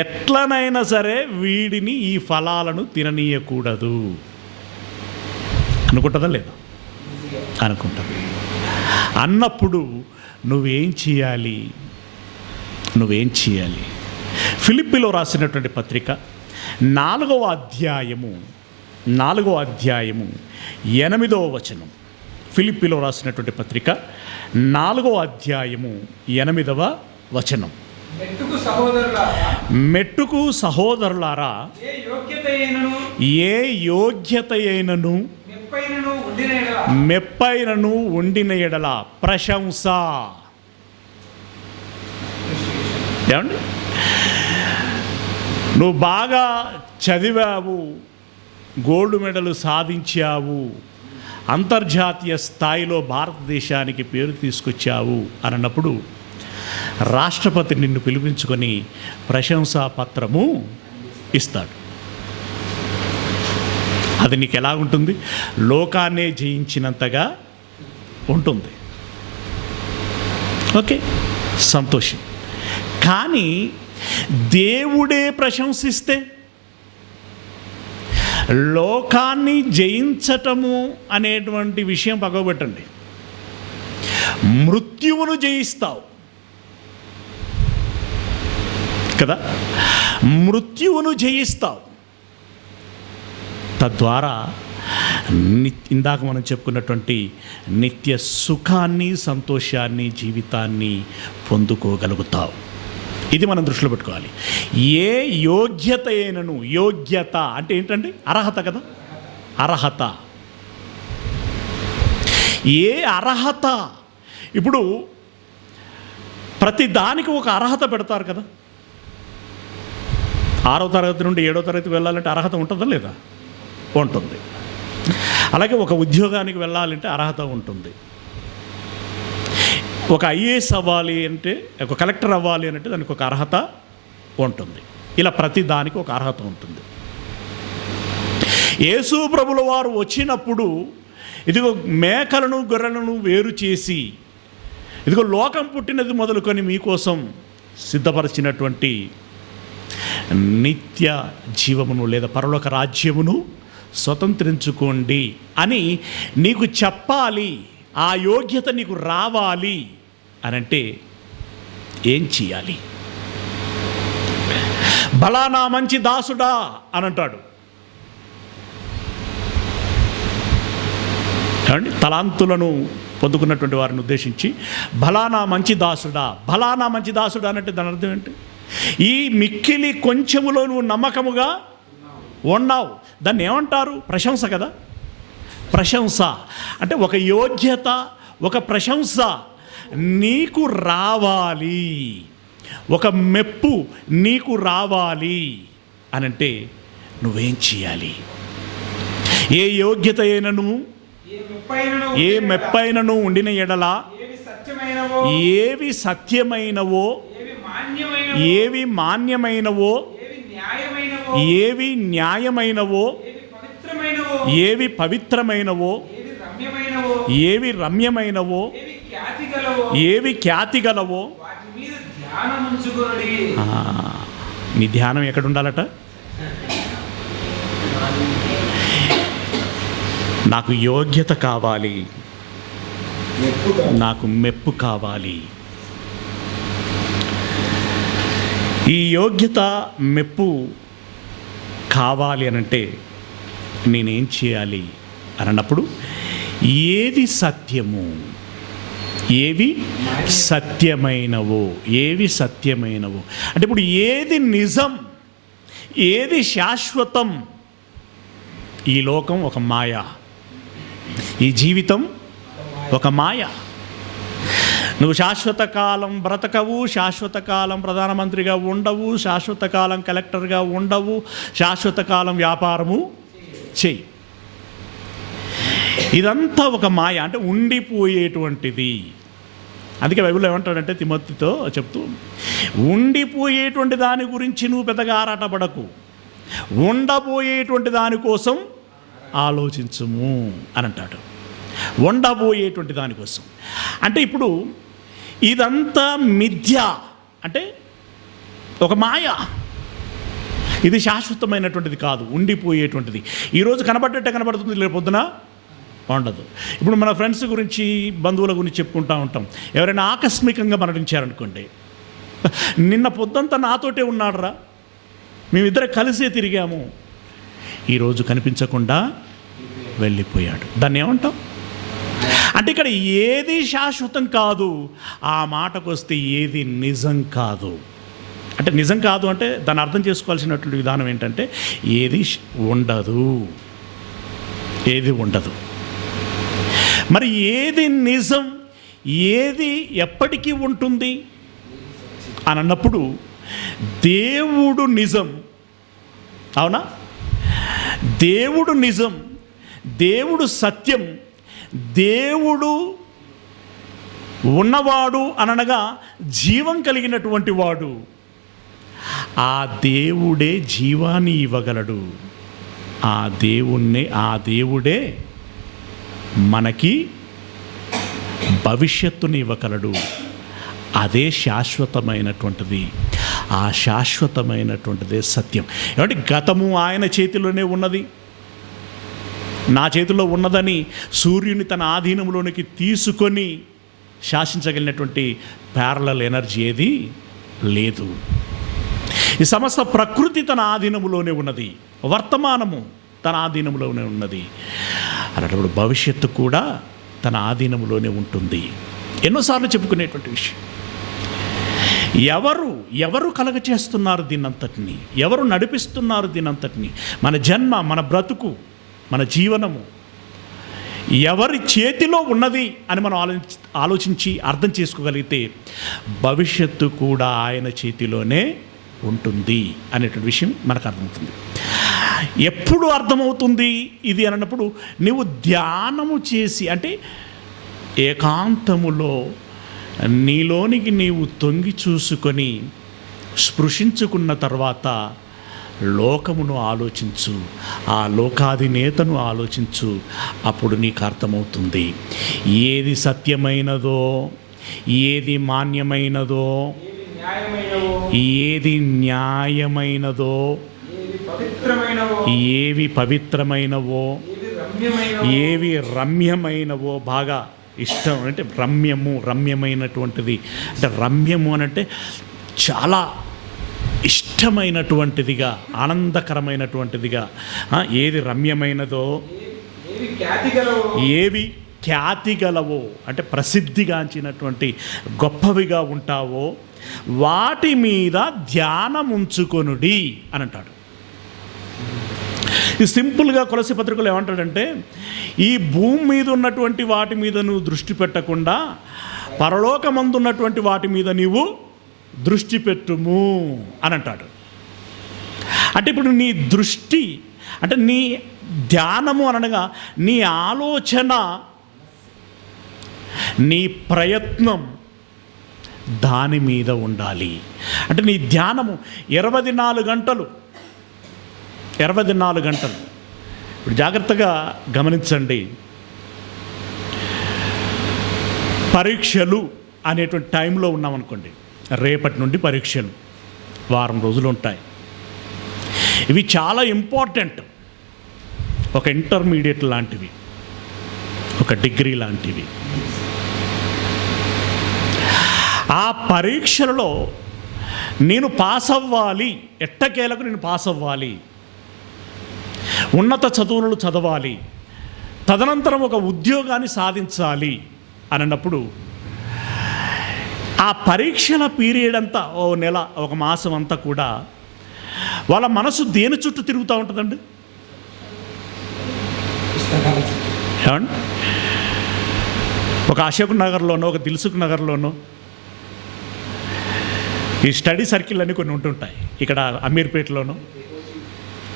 ఎట్లనైనా సరే వీడిని ఈ ఫలాలను తిననీయకూడదు అనుకుంటుందా లేదా? అనుకుంటుంది. అన్నప్పుడు నువ్వేం చేయాలి? ఫిలిప్పీలో రాసినటువంటి పత్రిక 4వ అధ్యాయము 8వ వచనం. ఫిలిప్పీలో రాసినటువంటి పత్రిక 4వ అధ్యాయము 8వ వచనం. మెట్టుకు సహోదరులారా, ఏ యోగ్యత అయినను మెప్పైనను ఉండిన ఎడల ప్రశంస. ఏమండి, నువ్వు బాగా చదివావు, గోల్డ్ మెడల్ సాధించావు, అంతర్జాతీయ స్థాయిలో భారతదేశానికి పేరు తీసుకొచ్చావు అన్నప్పుడు రాష్ట్రపతి నిన్ను పిలిపించుకొని ప్రశంసా పత్రము ఇస్తాడు. అది నీకు ఎలా ఉంటుంది? లోకాన్నే జయించినంతగా ఉంటుంది. ఓకే, సంతోషం. కానీ దేవుడే ప్రశంసిస్తే, లోకాన్ని జయించటము అనేటువంటి విషయం పగబెట్టండి, మృత్యువును జయిస్తావు కదా, మృత్యువును జయిస్తావు. తద్వారా ఇందాక మనం చెప్పుకున్నటువంటి నిత్య సుఖాన్ని, సంతోషాన్ని, జీవితాన్ని పొందుకోగలుగుతావు. ఇది మనం దృష్టిలో పెట్టుకోవాలి. ఏ యోగ్యత అయినను, యోగ్యత అంటే ఏంటండి? అర్హత కదా, అర్హత. ఏ అర్హత? ఇప్పుడు ప్రతి దానికి ఒక అర్హత పెడతారు కదా. 6వ తరగతి నుండి 7వ తరగతికి వెళ్ళాలంటే అర్హత ఉంటుందా లేదా? ఉంటుంది. అలాగే ఒక ఉద్యోగానికి వెళ్ళాలంటే అర్హత ఉంటుంది. ఒక ఐఏఎస్ అవ్వాలి అంటే, ఒక కలెక్టర్ అవ్వాలి అంటే దానికి ఒక అర్హత ఉంటుంది. ఇలా ప్రతి దానికి ఒక అర్హత ఉంటుంది. యేసు ప్రభుల వారు వచ్చినప్పుడు ఇదిగో మేకలను గొర్రెలను వేరు చేసి, ఇదిగో లోకం పుట్టినది మొదలుకొని మీకోసం సిద్ధపరిచినటువంటి నిత్య జీవమును లేదా పరలోక రాజ్యమును స్వతంత్రించుకోండి అని నీకు చెప్పాలి. ఆ యోగ్యత నీకు రావాలి అనంటే ఏం చేయాలి? బలానా మంచి దాసుడా అని అంటాడు. ఏమండి, తలాంతులను పొందుకున్నటువంటి వారిని ఉద్దేశించి బలానా మంచి దాసుడా, బలానా మంచి దాసుడా అంటే దాని అర్థం ఏంటి? ఈ మిక్కిలి కొంచెములో నువ్వు నమ్మకముగా ఉన్నావు. దాన్ని ఏమంటారు? ప్రశంస కదా. ప్రశంస అంటే ఒక యోగ్యత, ఒక ప్రశంస నీకు రావాలి, ఒక మెప్పు నీకు రావాలి అని అంటే నువ్వేం చేయాలి? ఏ యోగ్యత అయినను, ఏ మెప్పైనను ఉండిన ఎడల, ఏవి సత్యమైనవో, ఏవి మాన్యమైనవో, ఏవి న్యాయమైనవో, ఏవి పవిత్రమైనవో, ఏవి రమ్యమైనవో, ఏవి ఖ్యాతి గలవో, నీ ధ్యానం ఎక్కడ ఉండాలట? నాకు యోగ్యత కావాలి, నాకు మెప్పు కావాలి. ఈ యోగ్యత, మెప్పు కావాలి అనంటే నేనేం చేయాలి అని అన్నప్పుడు, ఏది సత్యము, ఏవి సత్యమైనవో, ఏవి సత్యమైనవో అంటే ఇప్పుడు ఏది నిజం, ఏది శాశ్వతం. ఈ లోకం ఒక మాయ, ఈ జీవితం ఒక మాయ. నువ్వు శాశ్వత కాలం బ్రతకవు, శాశ్వత కాలం ప్రధానమంత్రిగా ఉండవు, శాశ్వత కాలం కలెక్టర్గా ఉండవు, శాశ్వత కాలం వ్యాపారము చెయ్యి. ఇదంతా ఒక మాయ, అంటే ఉండిపోయేటువంటిది. అందుకే బైబిల్లో ఏమంటాడంటే తిమోతితో చెప్తూ, ఉండిపోయేటువంటి దాని గురించి నువ్వు పెద్దగా ఆరాటపడకు, ఉండబోయేటువంటి దానికోసం ఆలోచించుము అని అంటాడు. ఉండబోయేటువంటి దానికోసం అంటే ఇప్పుడు ఇదంతా మిథ్య, అంటే ఒక మాయ. ఇది శాశ్వతమైనటువంటిది కాదు, ఉండిపోయేటువంటిది. ఈరోజు కనబడ్డట్టే కనబడుతుంది, రేపు పొద్దున ఉండదు. ఇప్పుడు మన ఫ్రెండ్స్ గురించి, బంధువుల గురించి చెప్పుకుంటూ ఉంటాం. ఎవరైనా ఆకస్మికంగా మరణించారనుకోండి, నిన్న పొద్దంతా నాతోటే ఉన్నాడురా, మేమిద్దరం కలిసే తిరిగాము, ఈరోజు కనిపించకుండా వెళ్ళిపోయాడు. దాన్ని ఏమంటాం? అంటే ఇక్కడ ఏది శాశ్వతం కాదు, ఆ మాటకు వస్తే ఏది నిజం కాదు. అంటే నిజం కాదు అంటే దాన్ని అర్థం చేసుకోవాల్సినటువంటి విధానం ఏంటంటే ఏది ఉండదు, ఏది ఉండదు. మరి ఏది నిజం, ఏది ఎప్పటికీ ఉంటుంది అని అన్నప్పుడు దేవుడు నిజం. అవునా? దేవుడు నిజం, దేవుడు సత్యం, దేవుడు ఉన్నవాడు అనగా జీవం కలిగినటువంటి వాడు. ఆ దేవుడే జీవాన్ని ఇవ్వగలడు. ఆ దేవుడే మనకి భవిష్యత్తుని ఇవ్వగలడు. అదే శాశ్వతమైనటువంటిది. ఆ శాశ్వతమైనటువంటిదే సత్యం. ఏమంటే గతము ఆయన చేతిలోనే ఉన్నది, నా చేతిలో ఉన్నదని సూర్యుని తన ఆధీనంలోనికి తీసుకొని శాసించగలిగినటువంటి ప్యారలల్ ఎనర్జీ ఏది లేదు. ఈ సమస్త ప్రకృతి తన ఆధీనంలోనే ఉన్నది, వర్తమానము తన ఆధీనంలోనే ఉన్నది. అలాంటప్పుడు భవిష్యత్తు కూడా తన ఆధీనంలోనే ఉంటుంది. ఎన్నోసార్లు చెప్పుకునేటువంటి విషయం. ఎవరు కలగ చేస్తున్నారు దీనంతటిని? ఎవరు నడిపిస్తున్నారు దీనంతటిని? మన జన్మ, మన బ్రతుకు, మన జీవనము ఎవరి చేతిలో ఉన్నది అని మనం ఆలోచించి అర్థం చేసుకోగలిగితే భవిష్యత్తు కూడా ఆయన చేతిలోనే ఉంటుంది అనేటువంటి విషయం మనకు అర్థమవుతుంది. ఎప్పుడు అర్థమవుతుంది ఇది అన్నప్పుడు నువ్వు ధ్యానము చేసి, అంటే ఏకాంతములో నీలోనికి నీవు తొంగి చూసుకొని స్పృశించుకున్న తర్వాత లోకమును ఆలోచించు, ఆ లోకాధినేతను ఆలోచించు. అప్పుడు నీకు అర్థమవుతుంది ఏది సత్యమైనదో, ఏది మాన్యమైనదో, ఏది న్యాయమైనదో, ఏవి పవిత్రమైనవో, ఏవి రమ్యమైనవో. బాగా ఇష్టం అంటే రమ్యమైనటువంటిది. అంటే రమ్యము అని అంటే చాలా ఇష్టం ఇష్టమైనటువంటిదిగా, ఆనందకరమైనటువంటిదిగా, ఏది రమ్యమైనదో, ఏవి ఖ్యాతిగలవో అంటే ప్రసిద్ధిగాంచినటువంటి గొప్పవిగా ఉంటావో వాటి మీద ధ్యానం ఉంచుకొనుడి అని అంటాడు. ఈ సింపుల్గా కొలసి పత్రికలు ఏమంటాడంటే, ఈ భూమి మీద ఉన్నటువంటి వాటి మీద నువ్వు దృష్టి పెట్టకుండా పరలోకమందున్నటువంటి వాటి మీద నీవు దృష్టి పెట్టుము అని అంటాడు. అంటే ఇప్పుడు నీ దృష్టి అంటే నీ ధ్యానము అనగా నీ ఆలోచన, నీ ప్రయత్నం దాని మీద ఉండాలి. అంటే నీ ధ్యానము 24 గంటలు ఇప్పుడు జాగ్రత్తగా గమనించండి. పరీక్షలు అనేటువంటి టైంలో ఉన్నామనుకోండి, రేపటి నుండి పరీక్షలు వారం రోజులు ఉంటాయి. ఇవి చాలా ఇంపార్టెంట్. ఒక ఇంటర్మీడియట్ లాంటివి, ఒక డిగ్రీ లాంటివి. ఆ పరీక్షలలో నేను పాస్ అవ్వాలి, ఎట్టకేలకు నేను పాస్ అవ్వాలి, ఉన్నత చదువులను చదవాలి, తదనంతరం ఒక ఉద్యోగాన్ని సాధించాలి అన్నప్పుడు ఆ పరీక్షల పీరియడ్ అంతా, ఓ నెల, ఒక మాసం అంతా కూడా వాళ్ళ మనసు దేని చుట్టూ తిరుగుతూ ఉంటుందండి? ఏమండి? ఒక అశోక్ నగర్లోనో, ఒక దిల్సుఖ్ నగర్లోనో ఈ స్టడీ సర్కిల్ అన్నీ కొన్ని ఉంటుంటాయి. ఇక్కడ అమీర్పేటలోనో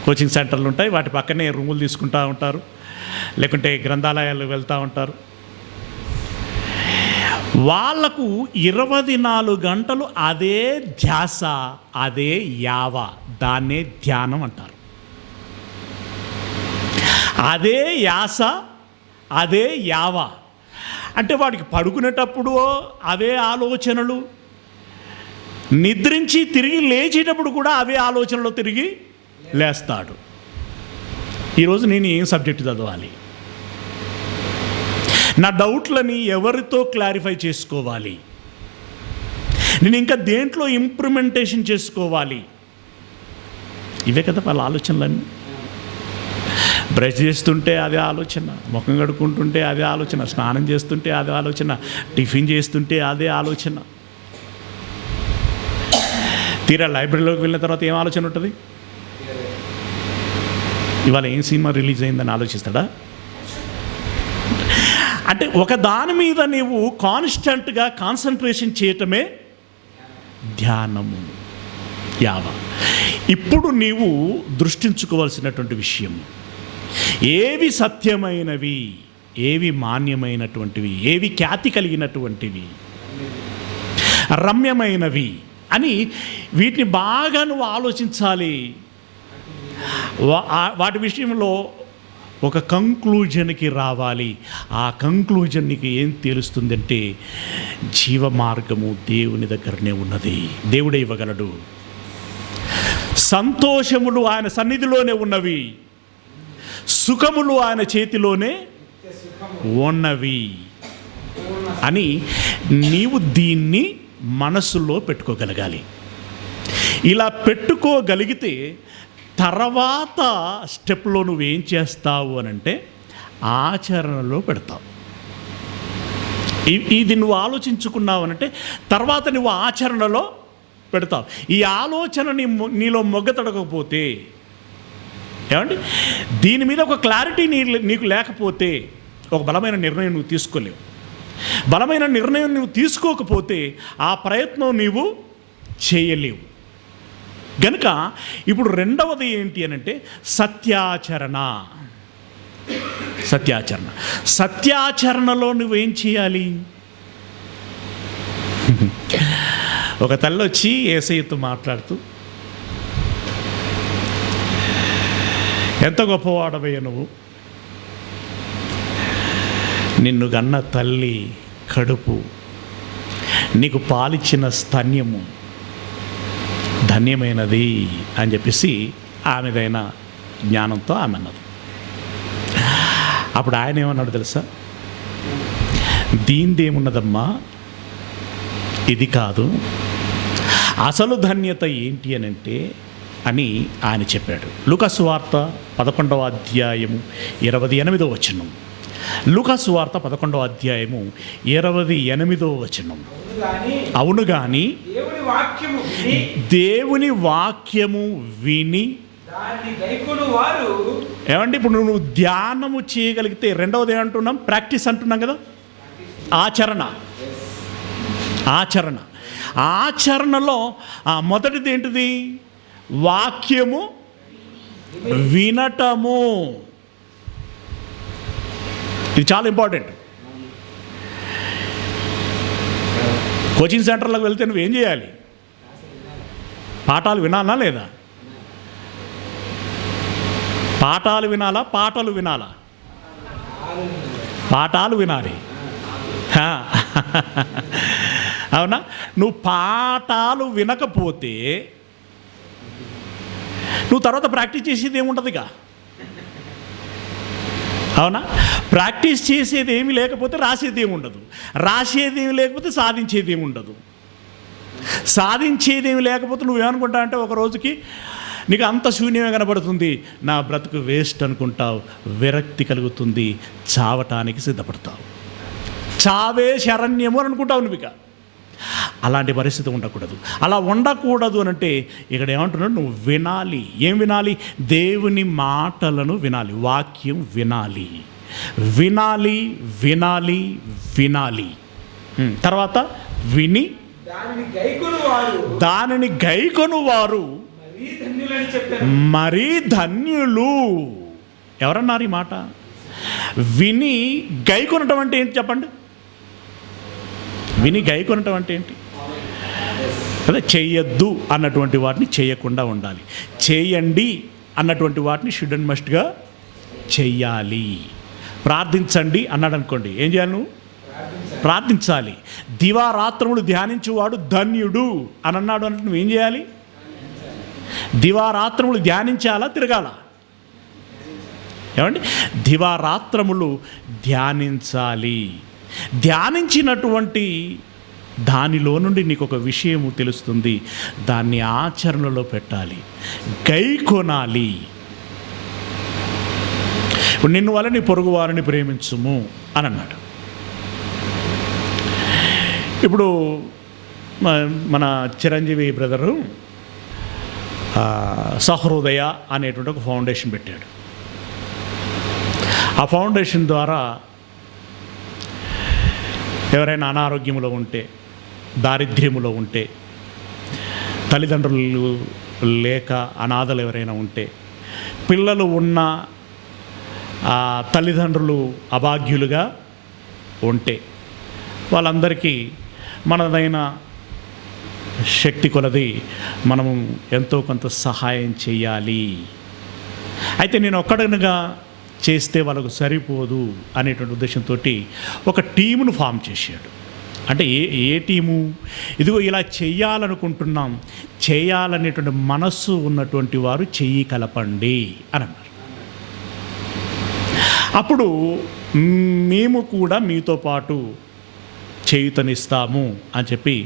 కోచింగ్ సెంటర్లు ఉంటాయి, వాటి పక్కనే రూములు తీసుకుంటూ ఉంటారు, లేకుంటే గ్రంథాలయాలు వెళ్తూ ఉంటారు. వాళ్లకు 24 గంటలు అదే ధ్యాస, అదే యావ, దాన్నే ధ్యానం అంటారు. అదే యాస, అదే యావ. అంటే వాడికి పడుకునేటప్పుడు అవే ఆలోచనలు, నిద్రించి తిరిగి లేచేటప్పుడు కూడా అవే ఆలోచనలు తిరిగి లేస్తాడు. ఈరోజు నేను ఏం సబ్జెక్టు చదవాలి, నా డౌట్లని ఎవరితో క్లారిఫై చేసుకోవాలి, నేను ఇంకా దేంట్లో ఇంప్లిమెంటేషన్ చేసుకోవాలి, ఇవే కదా వాళ్ళ ఆలోచనలన్నీ. బ్రష్ చేస్తుంటే అదే ఆలోచన, ముఖం కడుక్కుంటుంటే అదే ఆలోచన, స్నానం చేస్తుంటే అదే ఆలోచన, టిఫిన్ చేస్తుంటే అదే ఆలోచన. తీరా లైబ్రరీలోకి వెళ్ళిన తర్వాత ఏం ఆలోచన ఉంటుంది? ఇవాళ ఏం సినిమా రిలీజ్ అయిందని ఆలోచిస్తాడా? అంటే ఒక దాని మీద నీవు కాన్స్టెంట్గా కాన్సన్ట్రేషన్ చేయటమే ధ్యానము, యావ. ఇప్పుడు నీవు దృష్టించుకోవాల్సినటువంటి విషయం, ఏవి సత్యమైనవి, ఏవి మాన్యమైనటువంటివి, ఏవి ఖ్యాతి కలిగినటువంటివి, రమ్యమైనవి అని వీటిని బాగా నువ్వు ఆలోచించాలి. వాటి విషయంలో ఒక కంక్లూజన్కి రావాలి. ఆ కంక్లూజన్ నీకు ఏం తెలుస్తుందంటే, జీవ మార్గము దేవుని దగ్గరనే ఉన్నది, దేవుడే ఇవ్వగలడు. సంతోషములు ఆయన సన్నిధిలోనే ఉన్నవి, సుఖములు ఆయన చేతిలోనే ఉన్నవి అని నీవు దీన్ని మనసులో పెట్టుకోగలగాలి. ఇలా పెట్టుకోగలిగితే తర్వాత స్టెప్లో నువ్వేం చేస్తావు అని అంటే ఆచరణలో పెడతావు. ఇది నువ్వు ఆలోచించుకున్నావు అనంటే తర్వాత నువ్వు ఆచరణలో పెడతావు. ఈ ఆలోచన నీలో మొగ్గతడకపోతే, ఏమండి, దీని మీద ఒక క్లారిటీ నీకు లేకపోతే ఒక బలమైన నిర్ణయం నువ్వు తీసుకోలేవు. బలమైన నిర్ణయం నువ్వు తీసుకోకపోతే ఆ ప్రయత్నం నీవు చేయలేవు. గనుక ఇప్పుడు రెండవది ఏంటి అనంటే సత్యాచరణ. సత్యాచరణలో నువ్వేం చేయాలి? ఒక తల్లి వచ్చి యేసయ్యతో మాట్లాడుతూ, ఎంత గొప్పవాడవయ్య నువ్వు, నిన్ను గన్న తల్లి కడుపు, నీకు పాలిచ్చిన స్తన్యము ధన్యమైనది అని చెప్పేసి ఆమెదైన జ్ఞానంతో ఆమె అన్నది. అప్పుడు ఆయన ఏమన్నాడు తెలుసా? దీనిదేమున్నదమ్మా, ఇది కాదు, అసలు ధన్యత ఏంటి అని అంటే అని ఆయన చెప్పాడు. లూకాసు వార్త 11వ అధ్యాయము 28వ వచనం. లూకాసు వార్త 11వ అధ్యాయము 28వ వచనం. అవును గాని దేవుని వాక్యము విని ఏమంటే ఇప్పుడు నువ్వు ధ్యానము చేయగలిగితే, రెండవది ఏమంటున్నాం, ప్రాక్టీస్ అంటున్నాం కదా, ఆచరణలో మొదటిది ఏంటిది? వాక్యము వినటము. ఇది చాలా ఇంపార్టెంట్. కోచింగ్ సెంటర్లకు వెళ్తే నువ్వేం చేయాలి? పాఠాలు వినాలా లేదా? పాఠాలు వినాలా, పాటలు వినాలా? పాఠాలు వినాలి. అవునా? నువ్వు పాఠాలు వినకపోతే నువ్వు తర్వాత ప్రాక్టీస్ చేసేది ఏముండదుగా. అవునా? ప్రాక్టీస్ చేసేది ఏమీ లేకపోతే రాసేది ఏమి ఉండదు, రాసేది ఏమి లేకపోతే సాధించేది ఏమి ఉండదు, సాధించేది ఏమి లేకపోతే నువ్వేమనుకుంటా అంటే ఒక రోజుకి నీకు అంత శూన్యమే కనబడుతుంది, నా బ్రతుకు వేస్ట్ అనుకుంటావు, విరక్తి కలుగుతుంది, చావటానికి సిద్ధపడతావు, చావే శరణ్యము అని అనుకుంటావు నువ్వు. ఇక అలాంటి పరిస్థితి ఉండకూడదు. అలా ఉండకూడదు అని అంటే ఇక్కడ ఏమంటున్నాడు? నువ్వు వినాలి. ఏం వినాలి? దేవుని మాటలను వినాలి, వాక్యం వినాలి, వినాలి, వినాలి, వినాలి. తర్వాత విని దానిని గైకొను వారు మరీ ధన్యులు. ఎవరన్నారు ఈ మాట? విని గైకొనటం అంటే ఏంటి చెప్పండి? విని గైకొనటం అంటే ఏంటి? అదే చెయ్యొద్దు అన్నటువంటి వాటిని చేయకుండా ఉండాలి, చేయండి అన్నటువంటి వాటిని షుడ్ అండ్ మస్ట్గా చెయ్యాలి. ప్రార్థించండి అన్నాడు అనుకోండి, ఏం చేయాలి? నువ్వు ప్రార్థించాలి. దివారాత్రములు ధ్యానించువాడు ధన్యుడు అని అన్నాడు అంటే నువ్వేం చేయాలి? దివారాత్రములు ధ్యానించాలా, తిరగాల? ఏమండి? దివారాత్రములు ధ్యానించాలి. ధ్యానించినటువంటి దానిలో నుండి నీకు ఒక విషయము తెలుస్తుంది, దాన్ని ఆచరణలో పెట్టాలి, గైకొనాలి. నిన్ను వల్ల నీ పొరుగు వారిని ప్రేమించుము అని అన్నాడు. ఇప్పుడు మన చిరంజీవి బ్రదరు సహృదయ అనేటువంటి ఒక ఫౌండేషన్ పెట్టాడు. ఆ ఫౌండేషన్ ద్వారా ఎవరైనా అనారోగ్యంలో ఉంటే, దారిద్ర్యములో ఉంటే, తల్లిదండ్రులు లేక అనాథలు ఎవరైనా ఉంటే, పిల్లలు ఉన్న తల్లిదండ్రులు అభాగ్యులుగా ఉంటే, వాళ్ళందరికీ మనదైన శక్తి కొలది మనము ఎంతో కొంత సహాయం చేయాలి. అయితే నేను ఒక్కడనుగా చేస్తే వాళ్ళకు సరిపోదు అనేటువంటి ఉద్దేశంతో ఒక టీమును ఫామ్ చేశాడు. అంటే ఏ టీము? ఇదిగో ఇలా చేయాలనుకుంటున్నాం, చేయాలనేటువంటి మనస్సు ఉన్నటువంటి వారు చెయ్యి కలపండి అని అన్నారు. అప్పుడు మేము కూడా మీతో పాటు చేయుతనిస్తాము అని చెప్పి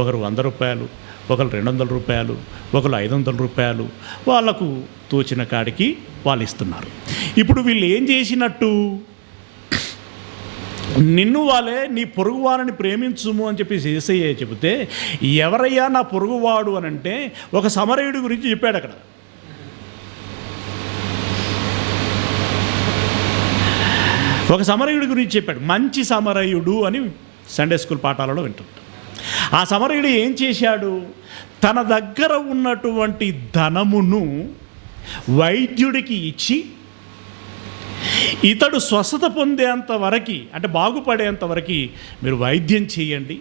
ఒకరు 100 రూపాయలు, ఒకరు 200 రూపాయలు, ఒకరు 500 రూపాయలు వాళ్ళకు తోచిన కాడికి వాళ్ళు ఇస్తున్నారు. ఇప్పుడు వీళ్ళు ఏం చేసినట్టు? నిన్ను వాళ్ళే నీ పొరుగువారిని ప్రేమించుము అని చెప్పి యేసయ్య చెబితే, ఎవరయ్యా నా పొరుగువాడు అని అంటే ఒక సమరయుడి గురించి చెప్పాడు అక్కడ. ఒక సమరయుడి గురించి చెప్పాడు, మంచి సమరయుడు అని సండే స్కూల్ పాఠాలలో వింటుంటాం. ఆ సమరయుడు ఏం చేశాడు? తన దగ్గర ఉన్నటువంటి ధనమును వైద్యుడికి ఇచ్చి, ఇతడు స్వస్థత పొందేంత వరకు, అంటే బాగుపడేంత వరకు మీరు వైద్యం చేయండి,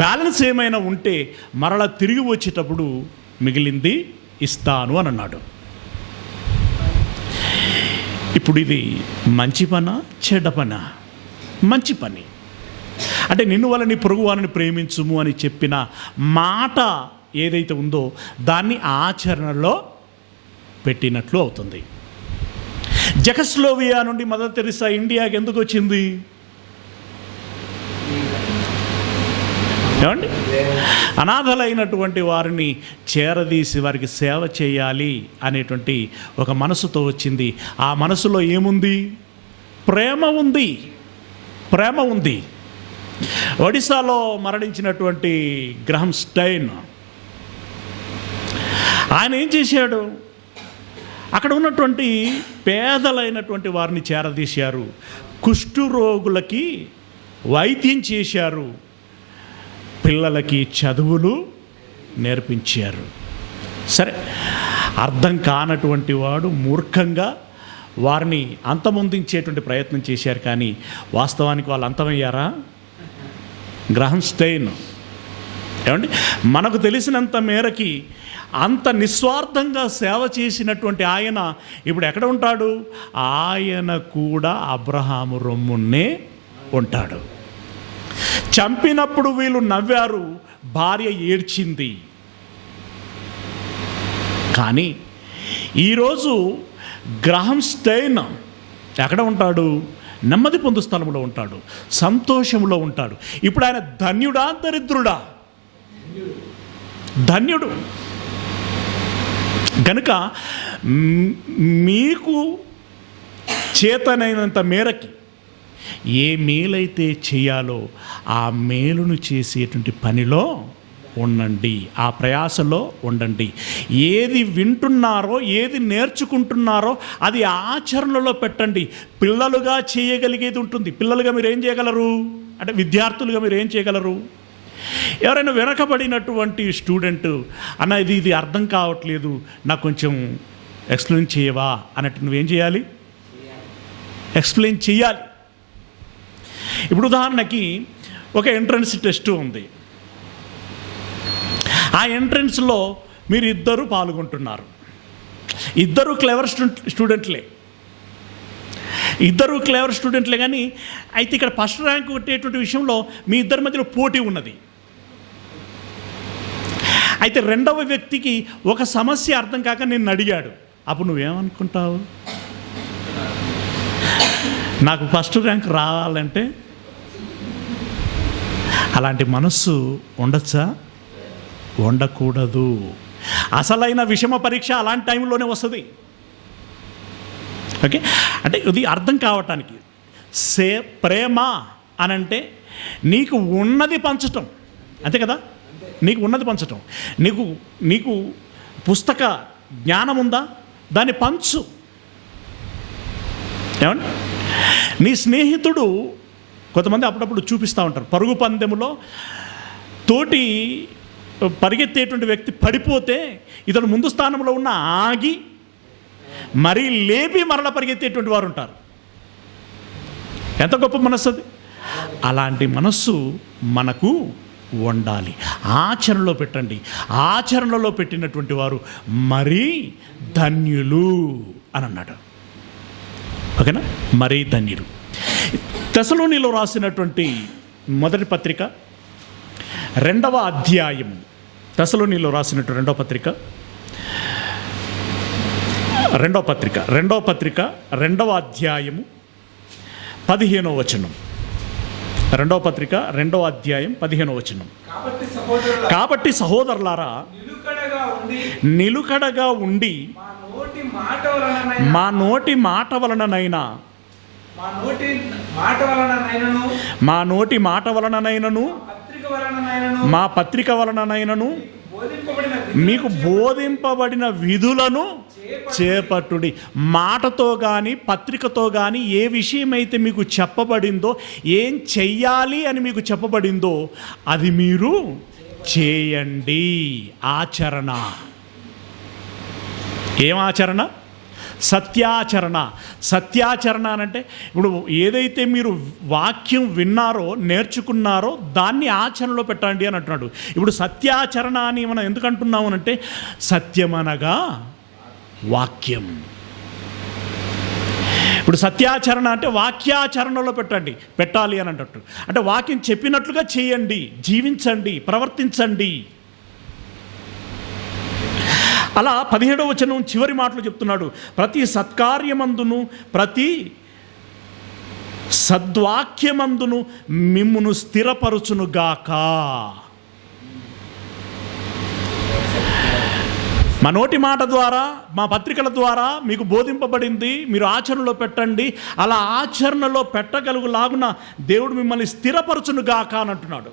బ్యాలెన్స్ ఏమైనా ఉంటే మరలా తిరిగి వచ్చేటప్పుడు మిగిలింది ఇస్తాను అని అన్నాడు. ఇప్పుడు ఇది మంచి పనా, చెడ్డ పనా? మంచి పని. అంటే నిన్ను వల్ల నీ పొరుగు వారిని ప్రేమించుము అని చెప్పిన మాట ఏదైతే ఉందో దాన్ని ఆచరణలో పెట్టినట్లు అవుతుంది. జెకోస్లోవియా నుండి మదర్ తెరిసా ఇండియాకి ఎందుకు వచ్చింది? ఏమండి? అనాథలైనటువంటి వారిని చేరదీసి వారికి సేవ చేయాలి అనేటువంటి ఒక మనసుతో వచ్చింది. ఆ మనసులో ఏముంది? ప్రేమ ఉంది. ప్రేమ ఉంది. ఒడిశాలో మరణించినటువంటి గ్రహం స్టైన్, ఆయన ఏం చేశాడు? అక్కడ ఉన్నటువంటి పేదలైనటువంటి వారిని చేరదీశారు, కుష్ఠరోగులకి వైద్యం చేశారు, పిల్లలకి చదువులు నేర్పించారు. సరే, అర్థం కానటువంటి వాడు మూర్ఖంగా వారిని అంతమొందించేటువంటి ప్రయత్నం చేశారు. కానీ వాస్తవానికి వాళ్ళు అంతమయ్యారా? గ్రహం స్టెయిన్ ఏమండి, మనకు తెలిసినంత మేరకి అంత నిస్వార్థంగా సేవ చేసినటువంటి ఆయన ఇప్పుడు ఎక్కడ ఉంటాడు? ఆయన కూడా అబ్రహాము రొమ్మున్నే ఉంటాడు. చంపినప్పుడు వీళ్ళు నవ్వారు, భార్య ఏడ్చింది. కానీ ఈరోజు గ్రహం స్టెయిన్ ఎక్కడ ఉంటాడు? నెమ్మది పొందు స్థలంలో ఉంటాడు, సంతోషంలో ఉంటాడు. ఇప్పుడు ఆయన ధన్యుడా దరిద్రుడా? ధన్యుడు. కనుక మీకు చేతనైనంత మేరకి ఏ మేలైతే చేయాలో ఆ మేలును చేసేటువంటి పనిలో ఉండండి, ఆ ప్రయాసలో ఉండండి. ఏది వింటున్నారో, ఏది నేర్చుకుంటున్నారో అది ఆచరణలో పెట్టండి. పిల్లలుగా చేయగలిగేది ఉంటుంది. పిల్లలుగా మీరు ఏం చేయగలరు అంటే, విద్యార్థులుగా మీరు ఏం చేయగలరు? ఎవరైనా వెనకబడినటువంటి స్టూడెంట్, అన్న ఇది అర్థం కావట్లేదు, నాకు కొంచెం ఎక్స్ప్లెయిన్ చేయవా అన్నట్టు నువ్వేం చేయాలి? ఎక్స్ప్లెయిన్ చేయాలి. ఇప్పుడు ఉదాహరణకి ఒక ఎంట్రన్స్ టెస్ట్ ఉంది. ఆ ఎంట్రన్స్లో మీరు ఇద్దరు పాల్గొంటున్నారు. ఇద్దరు క్లెవర్ స్టూడెంట్లే, ఇద్దరు క్లెవర్ స్టూడెంట్లే. కానీ అయితే ఇక్కడ ఫస్ట్ ర్యాంక్ కొట్టేటువంటి విషయంలో మీ ఇద్దరి మధ్యలో పోటీ ఉన్నది. అయితే రెండవ వ్యక్తికి ఒక సమస్య అర్థం కాక నిన్ను అడిగాడు. అప్పుడు నువ్వేమనుకుంటావు? నాకు ఫస్ట్ ర్యాంక్ రావాలంటే. అలాంటి మనస్సు ఉండొచ్చా? ఉండకూడదు. అసలైన విషమ పరీక్ష అలాంటి టైంలోనే వస్తుంది. ఓకే, అంటే ఇది అర్థం కావటానికి ప్రేమ అనంటే నీకు ఉన్నది పంచటం, అంతే కదా? నీకు ఉన్నది పంచటం. నీకు పుస్తక జ్ఞానం ఉందా? దాన్ని పంచు. ఏమండి, నీ స్నేహితుడు కొంతమంది అప్పుడప్పుడు చూపిస్తూ ఉంటారు. పరుగు పందెములో తోటి పరిగెత్తేటువంటి వ్యక్తి పడిపోతే ఇతడు ముందు స్థానంలో ఉన్న ఆగి మరీ లేపి మరల పరిగెత్తేటువంటి వారు ఉంటారు. ఎంత గొప్ప మనస్సు అది! అలాంటి మనస్సు మనకు ఉండాలి. ఆచరణలో పెట్టండి. ఆచరణలో పెట్టినటువంటి వారు మరీ ధన్యులు అని అన్నాడు. ఓకేనా? మరీ ధన్యులు. తెసలోనిలో రాసినటువంటి మొదటి పత్రిక 2వ అధ్యాయము, తెసలోనిలో రాసినటువంటి రెండవ పత్రిక 2వ అధ్యాయము 15వ వచనం. 2వ పత్రిక 2వ అధ్యాయం 15వ వచనం. కాబట్టి సహోదరులారా, నిలుకడగా ఉండి మా నోటి మాట వలననైనా మా పత్రిక వలననైనను మీకు బోధింపబడిన విధులను చేపట్టుడి. మాటతో కానీ పత్రికతో కానీ ఏ విషయమైతే మీకు చెప్పబడిందో, ఏం చెయ్యాలి అని మీకు చెప్పబడిందో అది మీరు చేయండి. ఆచరణ. ఏం ఆచరణ? సత్యాచరణ. సత్యాచరణ అంటే ఇప్పుడు ఏదైతే మీరు వాక్యం విన్నారో, నేర్చుకున్నారో దాన్ని ఆచరణలో పెట్టండి అని అంటున్నాడు. ఇప్పుడు సత్యాచరణ అని మనం ఎందుకు అంటున్నాము అంటే, సత్యమనగా వాక్యం. ఇప్పుడు సత్యాచరణ అంటే వాక్యాచరణలో పెట్టాలి అని అంటట్టు. అంటే వాక్యం చెప్పినట్లుగా చేయండి, జీవించండి, ప్రవర్తించండి. అలా 17వ వచనం చివరి మాటలు చెప్తున్నాడు. ప్రతి సత్కార్యమందును ప్రతి సద్వాక్యమందును మిమ్మును స్థిరపరచునుగాక. మా నోటి మాట ద్వారా, మా పత్రికల ద్వారా మీకు బోధింపబడింది, మీరు ఆచరణలో పెట్టండి. అలా ఆచరణలో పెట్టగలుగులాగున దేవుడు మిమ్మల్ని స్థిరపరచును గాక అని అంటున్నాడు.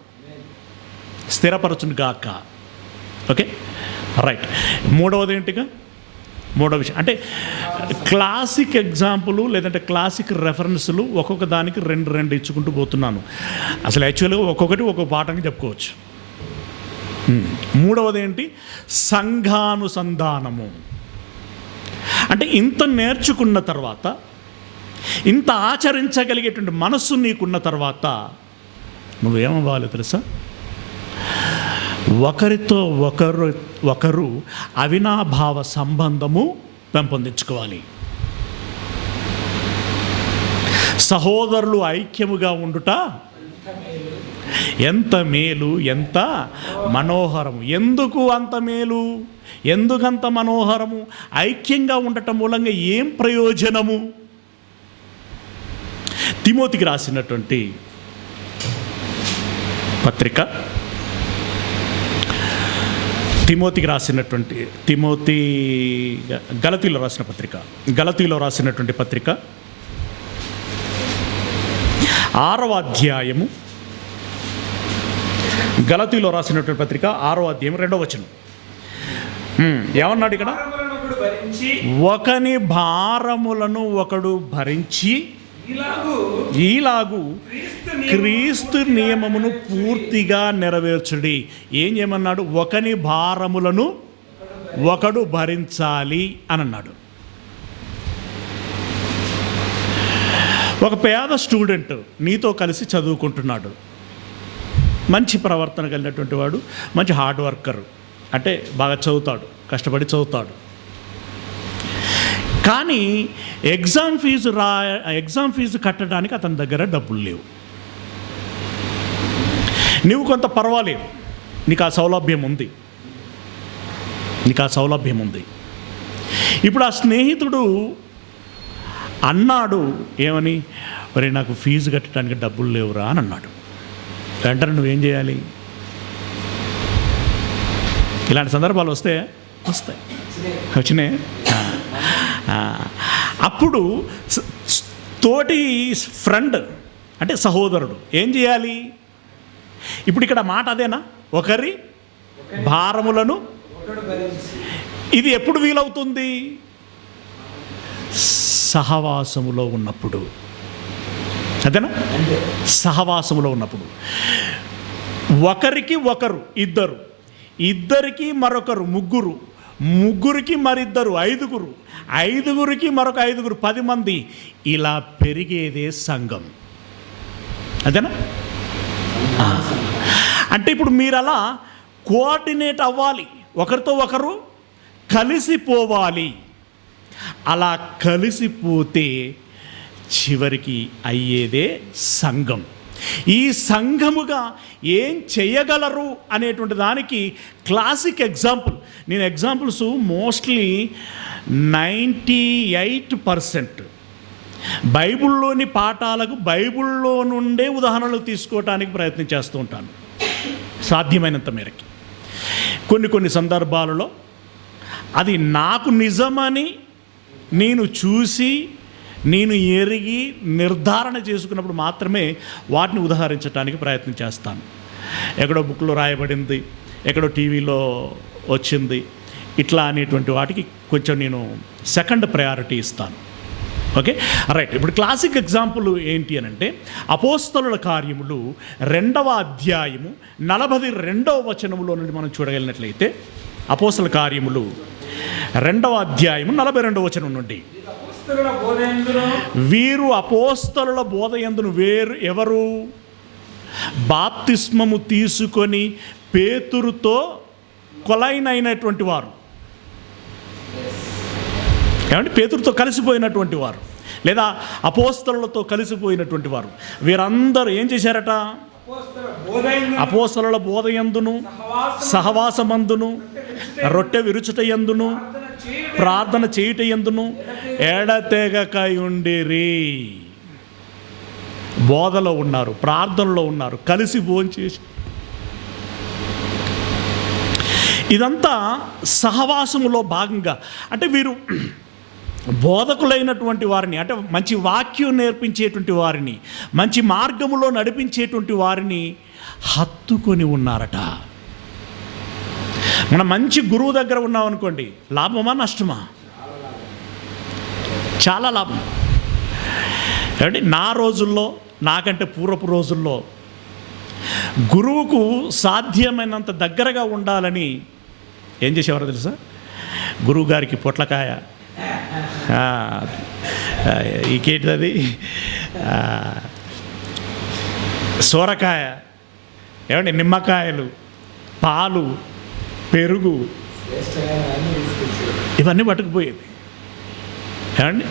స్థిరపరచును గాక. Okay, right. మూడవది ఏంటిగా? మూడవ విషయం అంటే క్లాసిక్ ఎగ్జాంపుల్ లేదంటే క్లాసిక్ రెఫరెన్స్లు ఒక్కొక్క దానికి రెండు ఇచ్చుకుంటూ పోతున్నాను. అసలు యాక్చువల్గా ఒక్కొక్కటి ఒక్కొక్క పాఠంగా చెప్పుకోవచ్చు. మూడవది ఏంటి? సంఘానుసంధానము. అంటే ఇంత నేర్చుకున్న తర్వాత, ఇంత ఆచరించగలిగేటువంటి మనస్సు నీకున్న తర్వాత నువ్వేమవ్వాలి తెలుసా? ఒకరితో ఒకరు అవినాభావ సంబంధము పెంపొందించుకోవాలి. సహోదరులు ఐక్యముగా ఉండుట ఎంత మేలు, ఎంత మనోహరము. ఎందుకు అంత మేలు, ఎందుకంత మనోహరము? ఐక్యంగా ఉండటం మూలంగా ఏం ప్రయోజనము? తిమోతికి రాసినటువంటి పత్రిక, గలతీలో రాసినటువంటి పత్రిక 6వ అధ్యాయము, గలతీలో రాసినటువంటి పత్రిక 6వ అధ్యాయం 2వ వచనం ఏమన్నాడు ఇక్కడ? ఒకని భారములను ఒకడు భరించి ఈలాగు క్రీస్తు నియమమును పూర్తిగా నెరవేర్చుడి. ఏం చేయమన్నాడు? ఒకని భారములను ఒకడు భరించాలి అని అన్నాడు. ఒక పేద స్టూడెంట్ నీతో కలిసి చదువుకుంటున్నాడు. మంచి ప్రవర్తన కలిగినటువంటి వాడు, మంచి హార్డ్ వర్కర్, అంటే బాగా చదువుతాడు, కష్టపడి చదువుతాడు. కానీ ఎగ్జామ్ ఫీజు కట్టడానికి అతని దగ్గర డబ్బులు లేవు. నువ్వు కొంత పర్వాలేదు, నీకు ఆ సౌలభ్యం ఉంది. ఇప్పుడు ఆ స్నేహితుడు అన్నాడు ఏమని? మరి నాకు ఫీజు కట్టడానికి డబ్బులు లేవురా అని అన్నాడు. వెంటనే నువ్వేం చేయాలి? ఇలాంటి సందర్భాలు వస్తాయి. వచ్చినాయి. అప్పుడు తోటి ఫ్రెండ్ అంటే సహోదరుడు ఏం చేయాలి? ఇప్పుడు ఇక్కడ మాట అదేనా? ఒకరి భారములను. ఇది ఎప్పుడు వీలవుతుంది? సహవాసములో ఉన్నప్పుడు. అదేనా? సహవాసములో ఉన్నప్పుడు. ఒకరికి ఒకరు ఇద్దరు, ఇద్దరికి మరొకరు ముగ్గురు, ముగ్గురికి మరిద్దరు ఐదుగురు, ఐదుగురికి మరొక ఐదుగురు 10 మంది, ఇలా పెరిగేదే సంఘం. అదేనా? అంటే ఇప్పుడు మీరు అలా కోఆర్డినేట్ అవ్వాలి, ఒకరితో ఒకరు కలిసిపోవాలి. అలా కలిసిపోతే చివరికి అయ్యేదే సంఘం. ఈ సంఘముగా ఏం చేయగలరు అనేటువంటి దానికి క్లాసిక్ ఎగ్జాంపుల్. నేను ఎగ్జాంపుల్స్ మోస్ట్లీ 98% బైబిల్లోని పాఠాలకు బైబిల్లో నుండే ఉదాహరణలు తీసుకోవటానికి ప్రయత్నం చేస్తూ ఉంటాను సాధ్యమైనంత మేరకి. కొన్ని సందర్భాలలో అది నాకు నిజమని నేను చూసి, నేను ఎరిగి నిర్ధారణ చేసుకున్నప్పుడు మాత్రమే వాటిని ఉదాహరించడానికి ప్రయత్నం చేస్తాను. ఎక్కడో బుక్లో రాయబడింది, ఎక్కడో టీవీలో వచ్చింది, ఇట్లా అనేటువంటి వాటికి కొంచెం నేను సెకండ్ ప్రయారిటీ ఇస్తాను. Okay, right. ఇప్పుడు క్లాసిక్ ఎగ్జాంపుల్ ఏంటి అని అంటే అపోస్తలుల కార్యములు 2వ అధ్యాయము 42వ వచనములో నుండి మనం చూడగలిగినట్లయితే, అపోస్తలుల కార్యములు 2వ అధ్యాయము 42వ వచనం నుండి, వీరు అపోస్తలుల బోధయందును ఎవరు? బాప్తిస్మము తీసుకొని పేతురుతో కొలైనైనటువంటి వారు. ఏమంటే పేతురుతో కలిసిపోయినటువంటి వారు, లేదా అపోస్తలులతో కలిసిపోయినటువంటి వారు. వీరందరూ ఏం చేశారట? అపోస్తలుల బోధయందును సహవాసమందును రొట్టె విరుచుటయందును ప్రార్థన చేయుటయందును ఎడతెగకయుండిరి. బోధలో ఉన్నారు, ప్రార్థనలో ఉన్నారు, కలిసి భోంచేసి. ఇదంతా సహవాసములో భాగంగా. అంటే వీరు బోధకులైనటువంటి వారిని, అంటే మంచి వాక్యం నేర్పించేటువంటి వారిని, మంచి మార్గములో నడిపించేటువంటి వారిని హత్తుకొని ఉన్నారట. మనం మంచి గురువు దగ్గర ఉన్నాం అనుకోండి, లాభమా నష్టమా? చాలా లాభం. ఏమంటే నా రోజుల్లో, నాకంటే పూర్వపు రోజుల్లో గురువుకు సాధ్యమైనంత దగ్గరగా ఉండాలని ఏం చేసేవారో తెలుసా? గురువు గారికి పొట్లకాయ, ఇంకేంటిది సోరకాయ, ఏమండి నిమ్మకాయలు, పాలు, పెరుగు, ఇవన్నీ పట్టుకుపోయేది. ఏమండి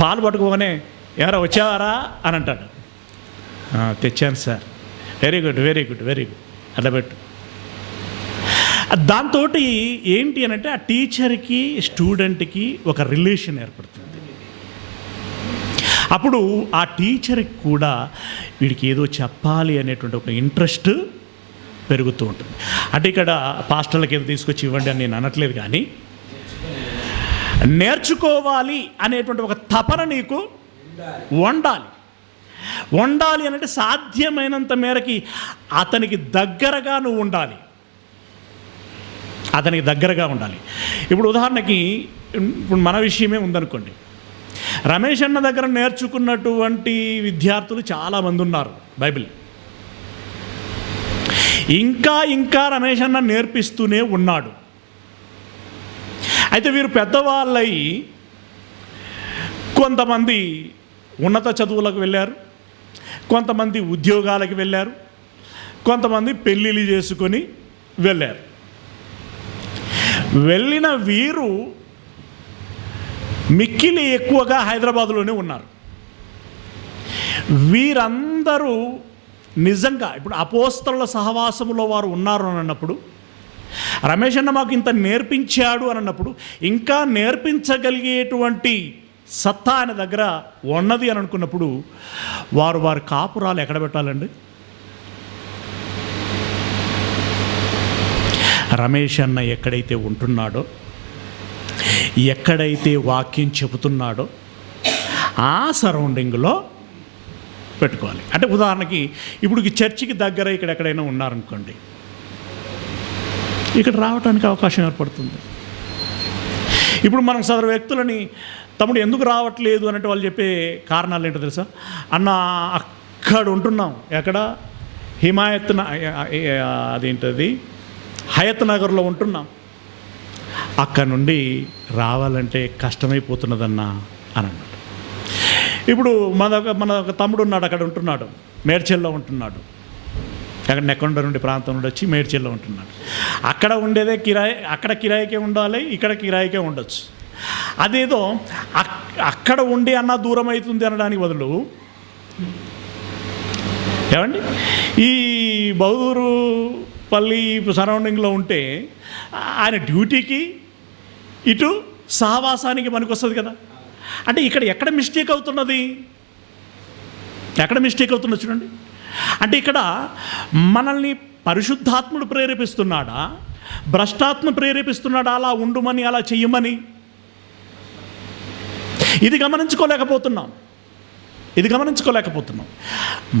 పాలు పట్టుకోగానే ఎవరో వచ్చేవారా అని అంటాడు. తెచ్చాను sir, very good very good very good, అట్లా పెట్టు. దాంతో ఏంటి అని అంటే ఆ టీచర్కి స్టూడెంట్కి ఒక రిలేషన్ ఏర్పడుతుంది. అప్పుడు ఆ టీచర్కి కూడా వీడికి ఏదో చెప్పాలి అనేటువంటి ఒక ఇంట్రెస్ట్ పెరుగుతూ ఉంటుంది. అంటే ఇక్కడ పాస్టర్లకు ఏదో తీసుకొచ్చి ఇవ్వండి అని నేను అనట్లేదు, కానీ నేర్చుకోవాలి అనేటువంటి ఒక తపన నీకు ఉండాలి. ఉండాలి అని అంటే సాధ్యమైనంత మేరకి అతనికి దగ్గరగా నువ్వు ఉండాలి, అతనికి దగ్గరగా ఉండాలి. ఇప్పుడు ఉదాహరణకి ఇప్పుడు మన విషయమే ఉందనుకోండి, రమేష్ అన్న దగ్గర నేర్చుకున్నటువంటి విద్యార్థులు చాలామంది ఉన్నారు. బైబిల్ ఇంకా రమేష్ అన్న నేర్పిస్తూనే ఉన్నాడు. అయితే వీరు పెద్దవాళ్ళై కొంతమంది ఉన్నత చదువులకు వెళ్ళారు, కొంతమంది ఉద్యోగాలకు వెళ్ళారు, కొంతమంది పెళ్ళిళ్ళు చేసుకొని వెళ్ళారు. వెళ్ళిన వీరు మిక్కిలి ఎక్కువగా హైదరాబాదులోనే ఉన్నారు. వీరందరూ నిజంగా ఇప్పుడు అపోస్తలుల సహవాసములో వారు ఉన్నారు అని అన్నప్పుడు, రమేష్ అన్న మాకు ఇంత నేర్పించాడు అని అన్నప్పుడు, ఇంకా నేర్పించగలిగేటువంటి సత్తా ఆయన దగ్గర ఉన్నది అని అనుకున్నప్పుడు వారి కాపురాలు ఎక్కడ పెట్టాలండి? రమేష్ అన్న ఎక్కడైతే ఉంటున్నాడో, ఎక్కడైతే వాక్యం చెబుతున్నాడో ఆ సరౌండింగ్లో పెట్టుకోవాలి. అంటే ఉదాహరణకి ఇప్పుడు చర్చికి దగ్గర ఇక్కడ ఎక్కడైనా ఉన్నారనుకోండి, ఇక్కడ రావడానికి అవకాశం ఏర్పడుతుంది. ఇప్పుడు మనం సదరు వ్యక్తులని తమ్ముడు ఎందుకు రావట్లేదు అంటే వాళ్ళు చెప్పే కారణాలు ఏంటో తెలుసా? అన్న అక్కడ ఉంటున్నాం, ఎక్కడ అదేంటది హయత్ నగర్లో ఉంటున్నాం, అక్కడ నుండి రావాలంటే కష్టమైపోతున్నదన్నా అని అన్నాడు. ఇప్పుడు మన ఒక తమ్ముడు ఉన్నాడు, అక్కడ ఉంటున్నాడు, మేడ్చల్లో ఉంటున్నాడు, అక్కడ నెక్కొండ నుండి ప్రాంతం నుండి వచ్చి మేడ్చల్లో ఉంటున్నాడు. అక్కడ ఉండేదే కిరాయి, అక్కడ కిరాయికే ఉండాలి, ఇక్కడ కిరాయికే ఉండొచ్చు. అదేదో అక్కడ ఉండి అన్న దూరం అవుతుంది అనడానికి బదులు ఏమండి ఈ బౌదూరుపల్లి సరౌండింగ్లో ఉంటే ఆయన డ్యూటీకి ఇటు సహవాసానికి పనికొస్తుంది కదా. అంటే ఇక్కడ ఎక్కడ మిస్టేక్ అవుతున్నది? ఎక్కడ మిస్టేక్ అవుతున్నది చూడండి. అంటే ఇక్కడ మనల్ని పరిశుద్ధాత్ముడు ప్రేరేపిస్తున్నాడా, భ్రష్టాత్మ ప్రేరేపిస్తున్నాడా అలా ఉండుమని, అలా చెయ్యమని? ఇది గమనించుకోలేకపోతున్నాం.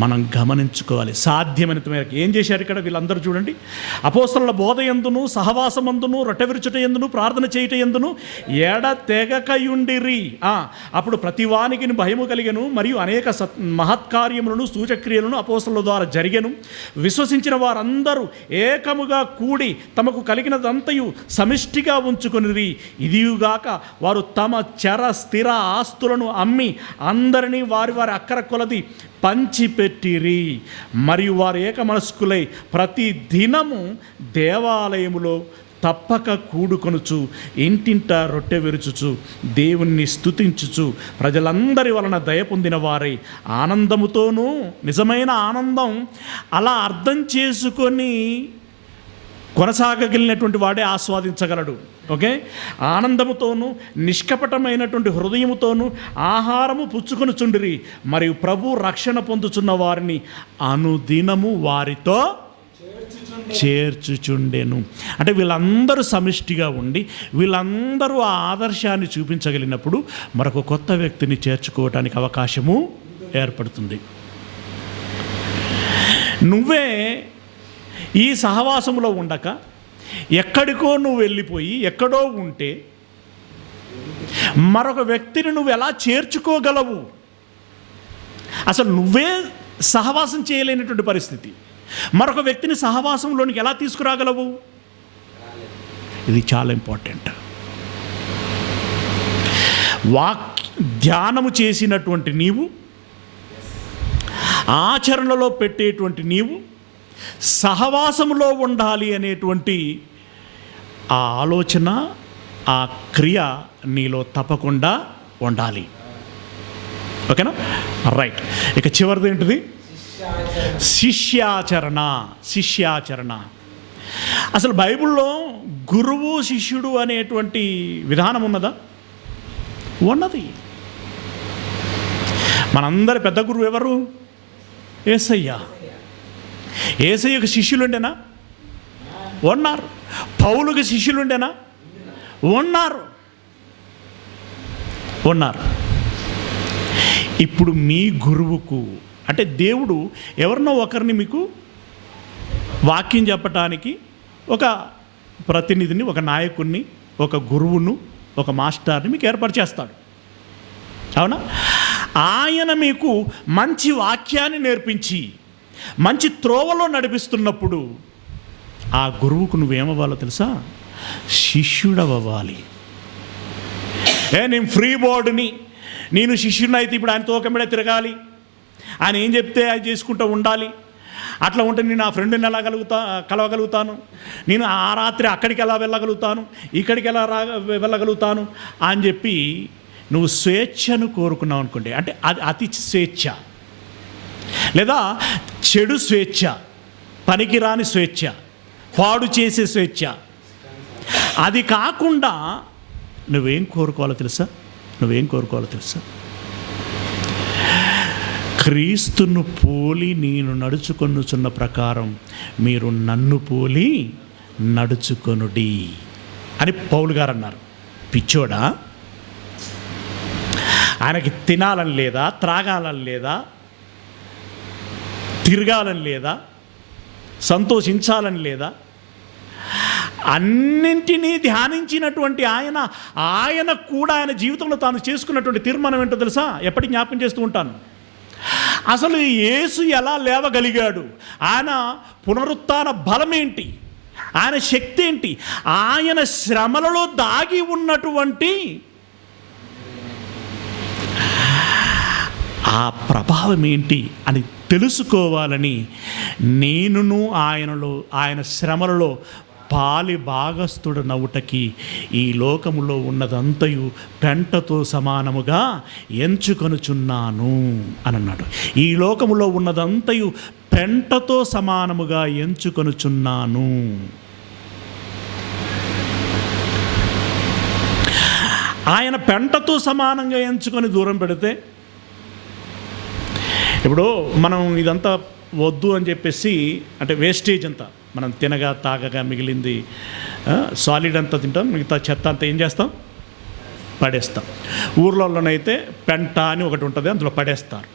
మనం గమనించుకోవాలి. సాధ్యమైనంత మేరకు ఏం చేశారు ఇక్కడ వీళ్ళందరూ చూడండి. అపోస్తలుల బోధ యందును, సహవాసమందును, రొట్టె విరుచుట యందును, ప్రార్థన చేయుట యందును ఎడతెగకయుండిరి. అప్పుడు ప్రతివానికి భయము కలిగెను, మరియు అనేక మహత్కార్యములను సూచక్రియలను అపోస్తలుల ద్వారా జరిగెను. విశ్వసించిన వారందరూ ఏకముగా కూడి తమకు కలిగినదంతయు సమిష్టిగా ఉంచుకొనిరి. ఇదియుగాక వారు తమ చర స్థిర ఆస్తులను అమ్మి అందరినీ వారి అక్కర కొలది పంచిపెట్టిరి. మరియు వారు ఏక మనస్కులై ప్రతి దినము దేవాలయములో తప్పక కూడుకొనుచు, ఇంటింట రొట్టె విరుచుచు, దేవుణ్ణి స్తుతించుచు, ప్రజలందరి వలన దయ పొందిన వారై ఆనందముతోనూ, నిజమైన ఆనందం అలా అర్థం చేసుకొని కొనసాగగలిగినటువంటి వాడే ఆస్వాదించగలడు. ఓకే, ఆనందముతోనూ నిష్కపటమైనటువంటి హృదయముతోనూ ఆహారము పుచ్చుకొని చుండిరి. మరియు ప్రభు రక్షణ పొందుచున్న వారిని అనుదినము వారితో చేర్చుచుండెను. అంటే వీళ్ళందరూ సమిష్టిగా ఉండి వీళ్ళందరూ ఆ ఆదర్శాన్ని చూపించగలిగినప్పుడు మరొక కొత్త వ్యక్తిని చేర్చుకోవటానికి అవకాశము ఏర్పడుతుంది. నువ్వే ఈ సహవాసంలో ఉండక ఎక్కడికో నువ్వు వెళ్ళిపోయి ఎక్కడో ఉంటే మరొక వ్యక్తిని నువ్వు ఎలా చేర్చుకోగలవు? అసలు నువ్వే సహవాసం చేయలేనటువంటి పరిస్థితి, మరొక వ్యక్తిని సహవాసంలోనికి ఎలా తీసుకురాగలవు? ఇది చాలా ఇంపార్టెంట్. ధ్యానము చేసినటువంటి నీవు, ఆచరణలో పెట్టేటువంటి నీవు సహవాసములో ఉండాలి అనేటువంటి ఆ ఆలోచన, ఆ క్రియ నీలో తప్పకుండా ఉండాలి. ఓకేనా? రైట్. ఇక చివరిది ఏంటిది? శిష్యాచరణ. శిష్యాచరణ. అసలు బైబిల్లో గురువు శిష్యుడు అనేటువంటి విధానం ఉన్నదా? ఉన్నది. మనందరి పెద్ద గురువు ఎవరు? యేసయ్య. యేసయ్యకు శిష్యులుండేనా? ఉన్నారు. పౌలుకి శిష్యులుండేనా? ఉన్నారు. ఇప్పుడు మీ గురువుకు, అంటే దేవుడు ఎవరినో ఒకరిని మీకు వాక్యం చెప్పటానికి ఒక ప్రతినిధిని, ఒక నాయకుడిని, ఒక గురువును, ఒక మాస్టర్ని మీకు ఏర్పాటు చేస్తాడు. అవునా? ఆయన మీకు మంచి వాక్యాన్ని నేర్పించి మంచి త్రోవలో నడిపిస్తున్నప్పుడు ఆ గురువుకు నువ్వేమవ్వాలో తెలుసా? శిష్యుడవ్వాలి. నేను ఫ్రీ బోర్డుని, నేను శిష్యుడిని అయితే ఇప్పుడు ఆయన తోకమిడే తిరగాలి, ఆయన ఏం చెప్తే అది చేసుకుంటూ ఉండాలి, అట్లా ఉంటే నేను ఆ ఫ్రెండ్ని ఎలా కలవగలుగుతాను, నేను ఆ రాత్రి అక్కడికి ఎలా వెళ్ళగలుగుతాను, ఇక్కడికి ఎలా వెళ్ళగలుగుతాను అని చెప్పి నువ్వు స్వేచ్ఛను కోరుకున్నావు అనుకోండి, అంటే అది అతి స్వేచ్ఛ, లేదా చెడు స్వేచ్ఛ, పనికిరాని స్వేచ్ఛ, పాడు చేసే స్వేచ్ఛ. అది కాకుండా నువ్వేం కోరుకోవాలో తెలుసా? క్రీస్తును పోలి నేను నడుచుకొనుచున్న ప్రకారం మీరు నన్ను పోలి నడుచుకొనుడి అని పౌలు గారు అన్నారు. పిచ్చోడా? ఆయనకి తినాలని లేదా, త్రాగాలని లేదా, తిరగాలని లేదా, సంతోషించాలని లేదా? అన్నింటినీ ధ్యానించినటువంటి ఆయన కూడా ఆయన జీవితంలో తాను చేసుకున్నటువంటి తీర్మానం ఏంటో తెలుసా? ఎప్పటికీ జ్ఞాపకం చేస్తూ ఉంటాను. అసలు యేసు ఎలా లేవగలిగాడు, ఆయన పునరుత్థాన బలమేంటి, ఆయన శక్తి ఏంటి, ఆయన శ్రమలలో దాగి ఉన్నటువంటి ఆ ప్రభావం ఏంటి అని తెలుసుకోవాలని నేనును ఆయన శ్రమలలో పాలి భాగస్థుడనవుటకి ఈ లోకములో ఉన్నదంతయు పెంటతో సమానముగా ఎంచుకొనుచున్నాను అని అన్నాడు. ఈ లోకములో ఉన్నదంతయు పెంటతో సమానముగా ఎంచుకొనుచున్నాను. ఆయన పెంటతో సమానంగా ఎంచుకొని దూరం పెడితే, ఇప్పుడు మనం ఇదంతా వద్దు అని చెప్పేసి, అంటే వేస్టేజ్ అంతా మనం తినగా తాగగా మిగిలింది సాలిడ్ అంతా తింటాం, మిగతా చెత్త అంతా ఏం చేస్తాం? పడేస్తాం. ఊర్లలోనైతే పెంట అని ఒకటి ఉంటుంది, అందులో పడేస్తారు.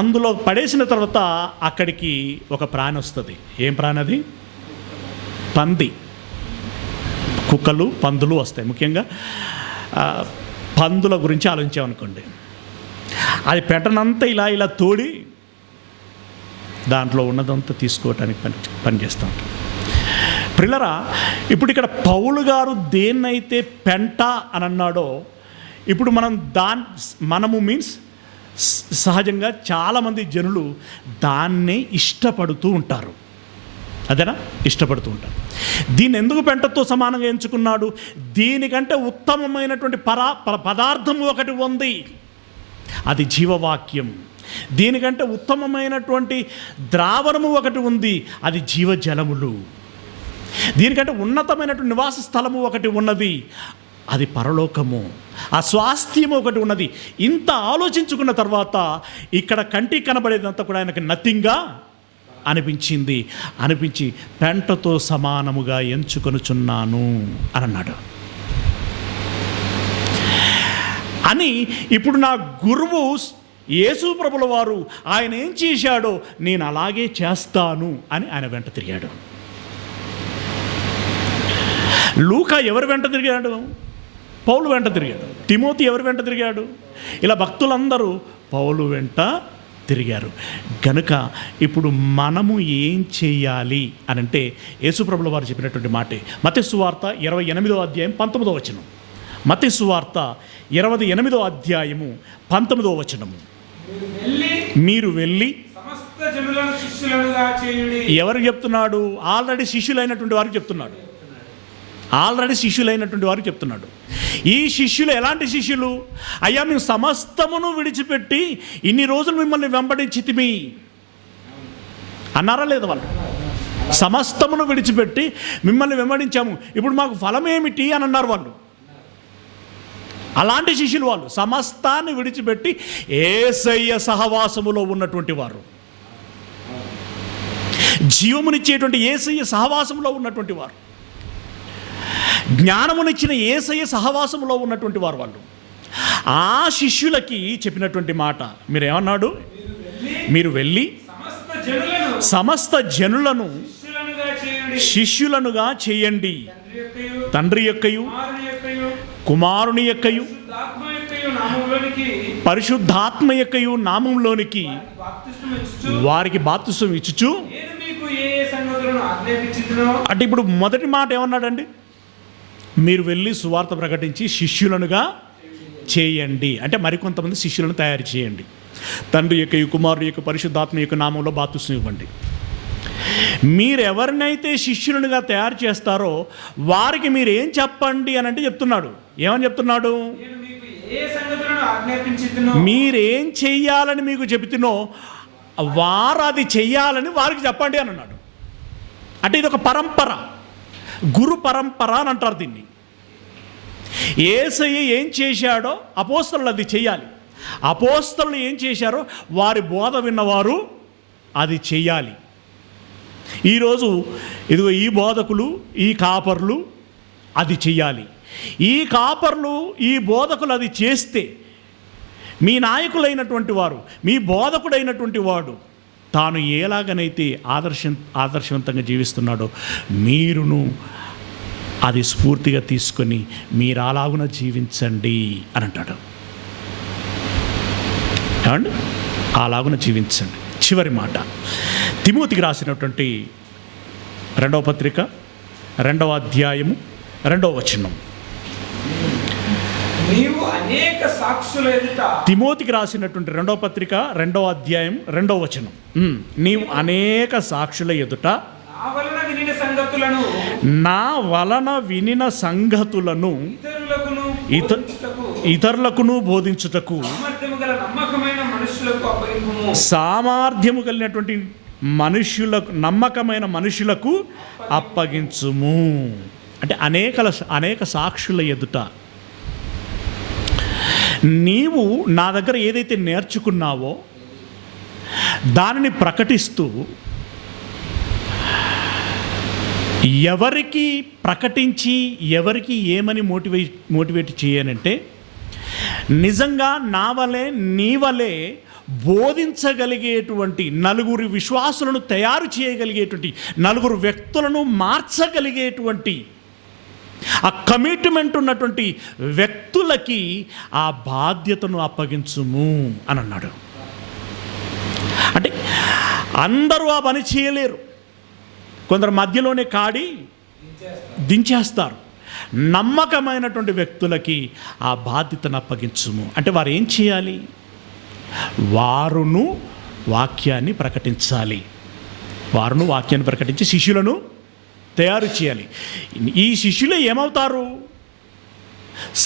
అందులో పడేసిన తర్వాత అక్కడికి ఒక ప్రాణి వస్తుంది. ఏం ప్రాణి అది? పంది. కుక్కలు, పందులు వస్తాయి. ముఖ్యంగా పందుల గురించి ఆలోచించామనుకోండి, అది పెంటనంతా ఇలా తోడి దాంట్లో ఉన్నదంతా తీసుకోవటానికి పనిచేస్తూ ఉంటాం. ప్రియులారా, ఇప్పుడు ఇక్కడ పౌలు గారు దేన్నైతే పెంట అని అన్నాడో, ఇప్పుడు మనము మీన్స్ సహజంగా చాలామంది జనులు దాన్నే ఇష్టపడుతూ ఉంటారు. అదేనా? ఇష్టపడుతూ ఉంటారు. దీన్ని ఎందుకు పెంటతో సమానంగా ఎంచుకున్నాడు? దీనికంటే ఉత్తమమైనటువంటి పదార్థము ఒకటి ఉంది, అది జీవవాక్యం. దీనికంటే ఉత్తమమైనటువంటి ద్రావణము ఒకటి ఉంది, అది జీవజలములు. దీనికంటే ఉన్నతమైనటువంటి నివాస స్థలము ఒకటి ఉన్నది, అది పరలోకము. ఆ స్వాస్థ్యము ఒకటి ఉన్నది. ఇంత ఆలోచించుకున్న తర్వాత ఇక్కడ కంటికి కనబడేదంతా కూడా ఆయనకి నథింగ్గా అనిపించి పెంటతో సమానముగా ఎంచుకొనుచున్నాను అని అన్నాడు. అని ఇప్పుడు నా గురువు యేసు ప్రభుల వారు ఆయన ఏం చేశాడో నేను అలాగే చేస్తాను అని ఆయన వెంట తిరిగాడు. లూకా ఎవరి వెంట తిరిగాడు? పౌలు వెంట తిరిగాడు. తిమోతి ఎవరి వెంట తిరిగాడు? ఇలా భక్తులందరూ పౌలు వెంట తిరిగారు. గనుక ఇప్పుడు మనము ఏం చేయాలి అని అంటే యేసుప్రభుల వారు చెప్పినటువంటి మాటే. మత్తయి సువార్త 28వ అధ్యాయం 19వ వచనం. మత్తయి సువార్త 28వ అధ్యాయము 19వ వచనము. మీరు వెళ్ళి సమస్త జనులను శిష్యులుగా చేయుడి. ఎవరికి చెప్తున్నాడు? ఆల్రెడీ శిష్యులైనటువంటి వారికి చెప్తున్నాడు. ఈ శిష్యులు ఎలాంటి శిష్యులు? అయ్యా, మేము సమస్తమును విడిచిపెట్టి ఇన్ని రోజులు మిమ్మల్ని వెంబడించితిమి అన్నారా లేదా? వాళ్ళు సమస్తమును విడిచిపెట్టి మిమ్మల్ని వెంబడించాము, ఇప్పుడు మాకు ఫలం ఏమిటి అని అన్నారు వాళ్ళు. అలాంటి శిష్యులు వాళ్ళు, సమస్తాన్ని విడిచిపెట్టి యేసయ్య సహవాసములో ఉన్నటువంటి వారు, జీవమునిచ్చేటువంటి యేసయ్య సహవాసములో ఉన్నటువంటి వారు, జ్ఞానమునిచ్చిన యేసయ్య సహవాసములో ఉన్నటువంటి వారు వాళ్ళు. ఆ శిష్యులకి చెప్పినటువంటి మాట మీరేమన్నాడు? మీరు వెళ్ళి సమస్త జనులను శిష్యులనుగా చేయండి, తండ్రి యొక్కయు కుమారుని యొక్కయు పరిశుద్ధాత్మ యొక్కయు నామములోనికి వారికి బాప్తిసం ఇచ్చుచు. అంటే ఇప్పుడు మొదటి మాట ఏమన్నాడండి? మీరు వెళ్ళి సువార్త ప్రకటించి శిష్యులనుగా చేయండి. అంటే మరికొంతమంది శిష్యులను తయారు చేయండి, తండ్రి యొక్క కుమారుడు యొక్క పరిశుద్ధాత్మ యొక్క నామంలో బాప్తిసం ఇవ్వండి. మీరెవరినైతే శిష్యులనుగా తయారు చేస్తారో వారికి మీరు ఏం చెప్పండి అని అంటే చెప్తున్నాడు. ఏమని చెప్తున్నాడు? మీరేం చెయ్యాలని మీకు చెబుతున్నో వారు అది చెయ్యాలని వారికి చెప్పండి అని అన్నాడు. అంటే ఇది ఒక పరంపర, గురు పరంపర అని అంటారు దీన్ని. యేసయ్య ఏం చేశాడో అపోస్తలులు అది చెయ్యాలి. అపోస్తలులు ఏం చేశారో వారి బోధ విన్నవారు అది చెయ్యాలి. ఈరోజు ఇదిగో ఈ బోధకులు, ఈ కాపర్లు అది చెయ్యాలి. ఈ కాపర్లు, ఈ బోధకులు అది చేస్తే మీ నాయకులైనటువంటి వారు, మీ బోధకుడైనటువంటి వాడు తాను ఎలాగనైతే ఆదర్శవంతంగా జీవిస్తున్నాడో మీరును అది స్ఫూర్తిగా తీసుకొని మీరు అలాగున జీవించండి అని అంటాడు. ఏమండి? అలాగున జీవించండి. చివరి మాట తిమోతికి రాసినటువంటి 2వ పత్రిక 2వ అధ్యాయము 2వ వచనం. నీవు అనేక సాక్షుల ఎదుట, తిమోతికి రాసినటువంటి 2వ పత్రిక 2వ అధ్యాయం 2వ వచనం. నీవు అనేక సాక్షుల ఎదుట నా వలన వినిన సంగతులను ఇతరులకును బోధించుటకు సామర్థ్యము కలిగినటువంటి నమ్మకమైన మనుషులకు అప్పగించుము. అంటే అనేక సాక్షుల ఎదుట నీవు నా దగ్గర ఏదైతే నేర్చుకున్నావో దానిని ప్రకటిస్తూ ఎవరికి ప్రకటించి ఎవరికి ఏమని మోటివేట్ చేయనంటే నిజంగా నా వలే నీ వలే బోధించగలిగేటువంటి నలుగురు విశ్వాసులను తయారు చేయగలిగేటువంటి నలుగురు వ్యక్తులను మార్చగలిగేటువంటి ఆ కమిట్మెంట్ ఉన్నటువంటి వ్యక్తులకి ఆ బాధ్యతను అప్పగించుము అని అన్నాడు. అంటే అందరూ ఆ పని చేయలేరు, కొందరు మధ్యలోనే కాడి దించేస్తారు. నమ్మకమైనటువంటి వ్యక్తులకి ఆ బాధ్యతను అప్పగించుము. అంటే వారు ఏం చేయాలి? వారును వాక్యాన్ని ప్రకటించాలి. వారును వాక్యాన్ని ప్రకటించి శిష్యులను తయారు చేయాలి. ఈ శిష్యులే ఏమవుతారు?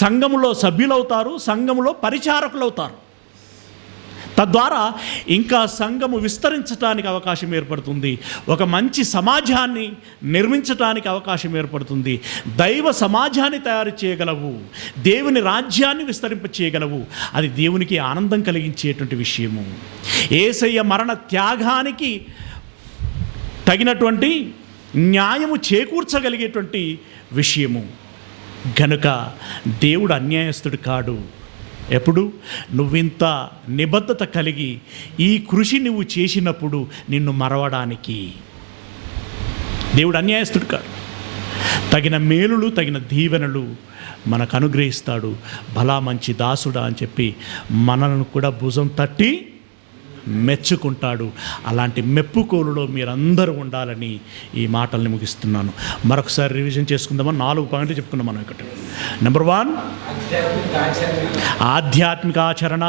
సంఘములో సభ్యులవుతారు, సంఘములో పరిచారకులు అవుతారు. తద్వారా ఇంకా సంఘము విస్తరించడానికి అవకాశం ఏర్పడుతుంది, ఒక మంచి సమాజాన్ని నిర్మించడానికి అవకాశం ఏర్పడుతుంది, దైవ సమాజాన్ని తయారు చేయగలవు, దేవుని రాజ్యాన్ని విస్తరింప చేయగలవు. అది దేవునికి ఆనందం కలిగించేటువంటి విషయము. యేసయ్య మరణ త్యాగానికి తగినటువంటి న్యాయము చేకూర్చగలిగేటువంటి విషయము. గనుక దేవుడు అన్యాయస్తుడు కాడు. ఎప్పుడు నువ్వింత నిబద్ధత కలిగి ఈ కృషి నువ్వు చేసినప్పుడు నిన్ను మరవడానికి దేవుడు అన్యాయస్తుడు కాడు. తగిన మేలులు, తగిన దీవెనలు మనకు అనుగ్రహిస్తాడు. భలా మంచి దాసుడా అని చెప్పి మనలను కూడా భుజం తట్టి మెచ్చుకుంటాడు. అలాంటి మెప్పుకోలులో మీరందరూ ఉండాలని ఈ మాటల్ని ముగిస్తున్నాను. మరొకసారి రివిజన్ చేసుకుందామా? 4 పాయింట్లు చెప్పుకున్నాం మనం ఇక్కడ. నెంబర్ 1, ఆధ్యాత్మిక ఆచరణ,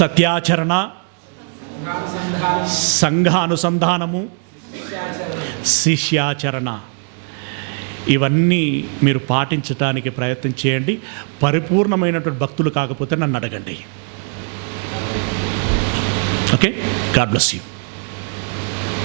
సత్యాచరణ, సంఘానుసంధానము, శిష్యాచరణ. ఇవన్నీ మీరు పాటించడానికి ప్రయత్నం చేయండి. పరిపూర్ణమైనటువంటి భక్తులు కాకపోతే నన్ను అడగండి. Okay, God bless you.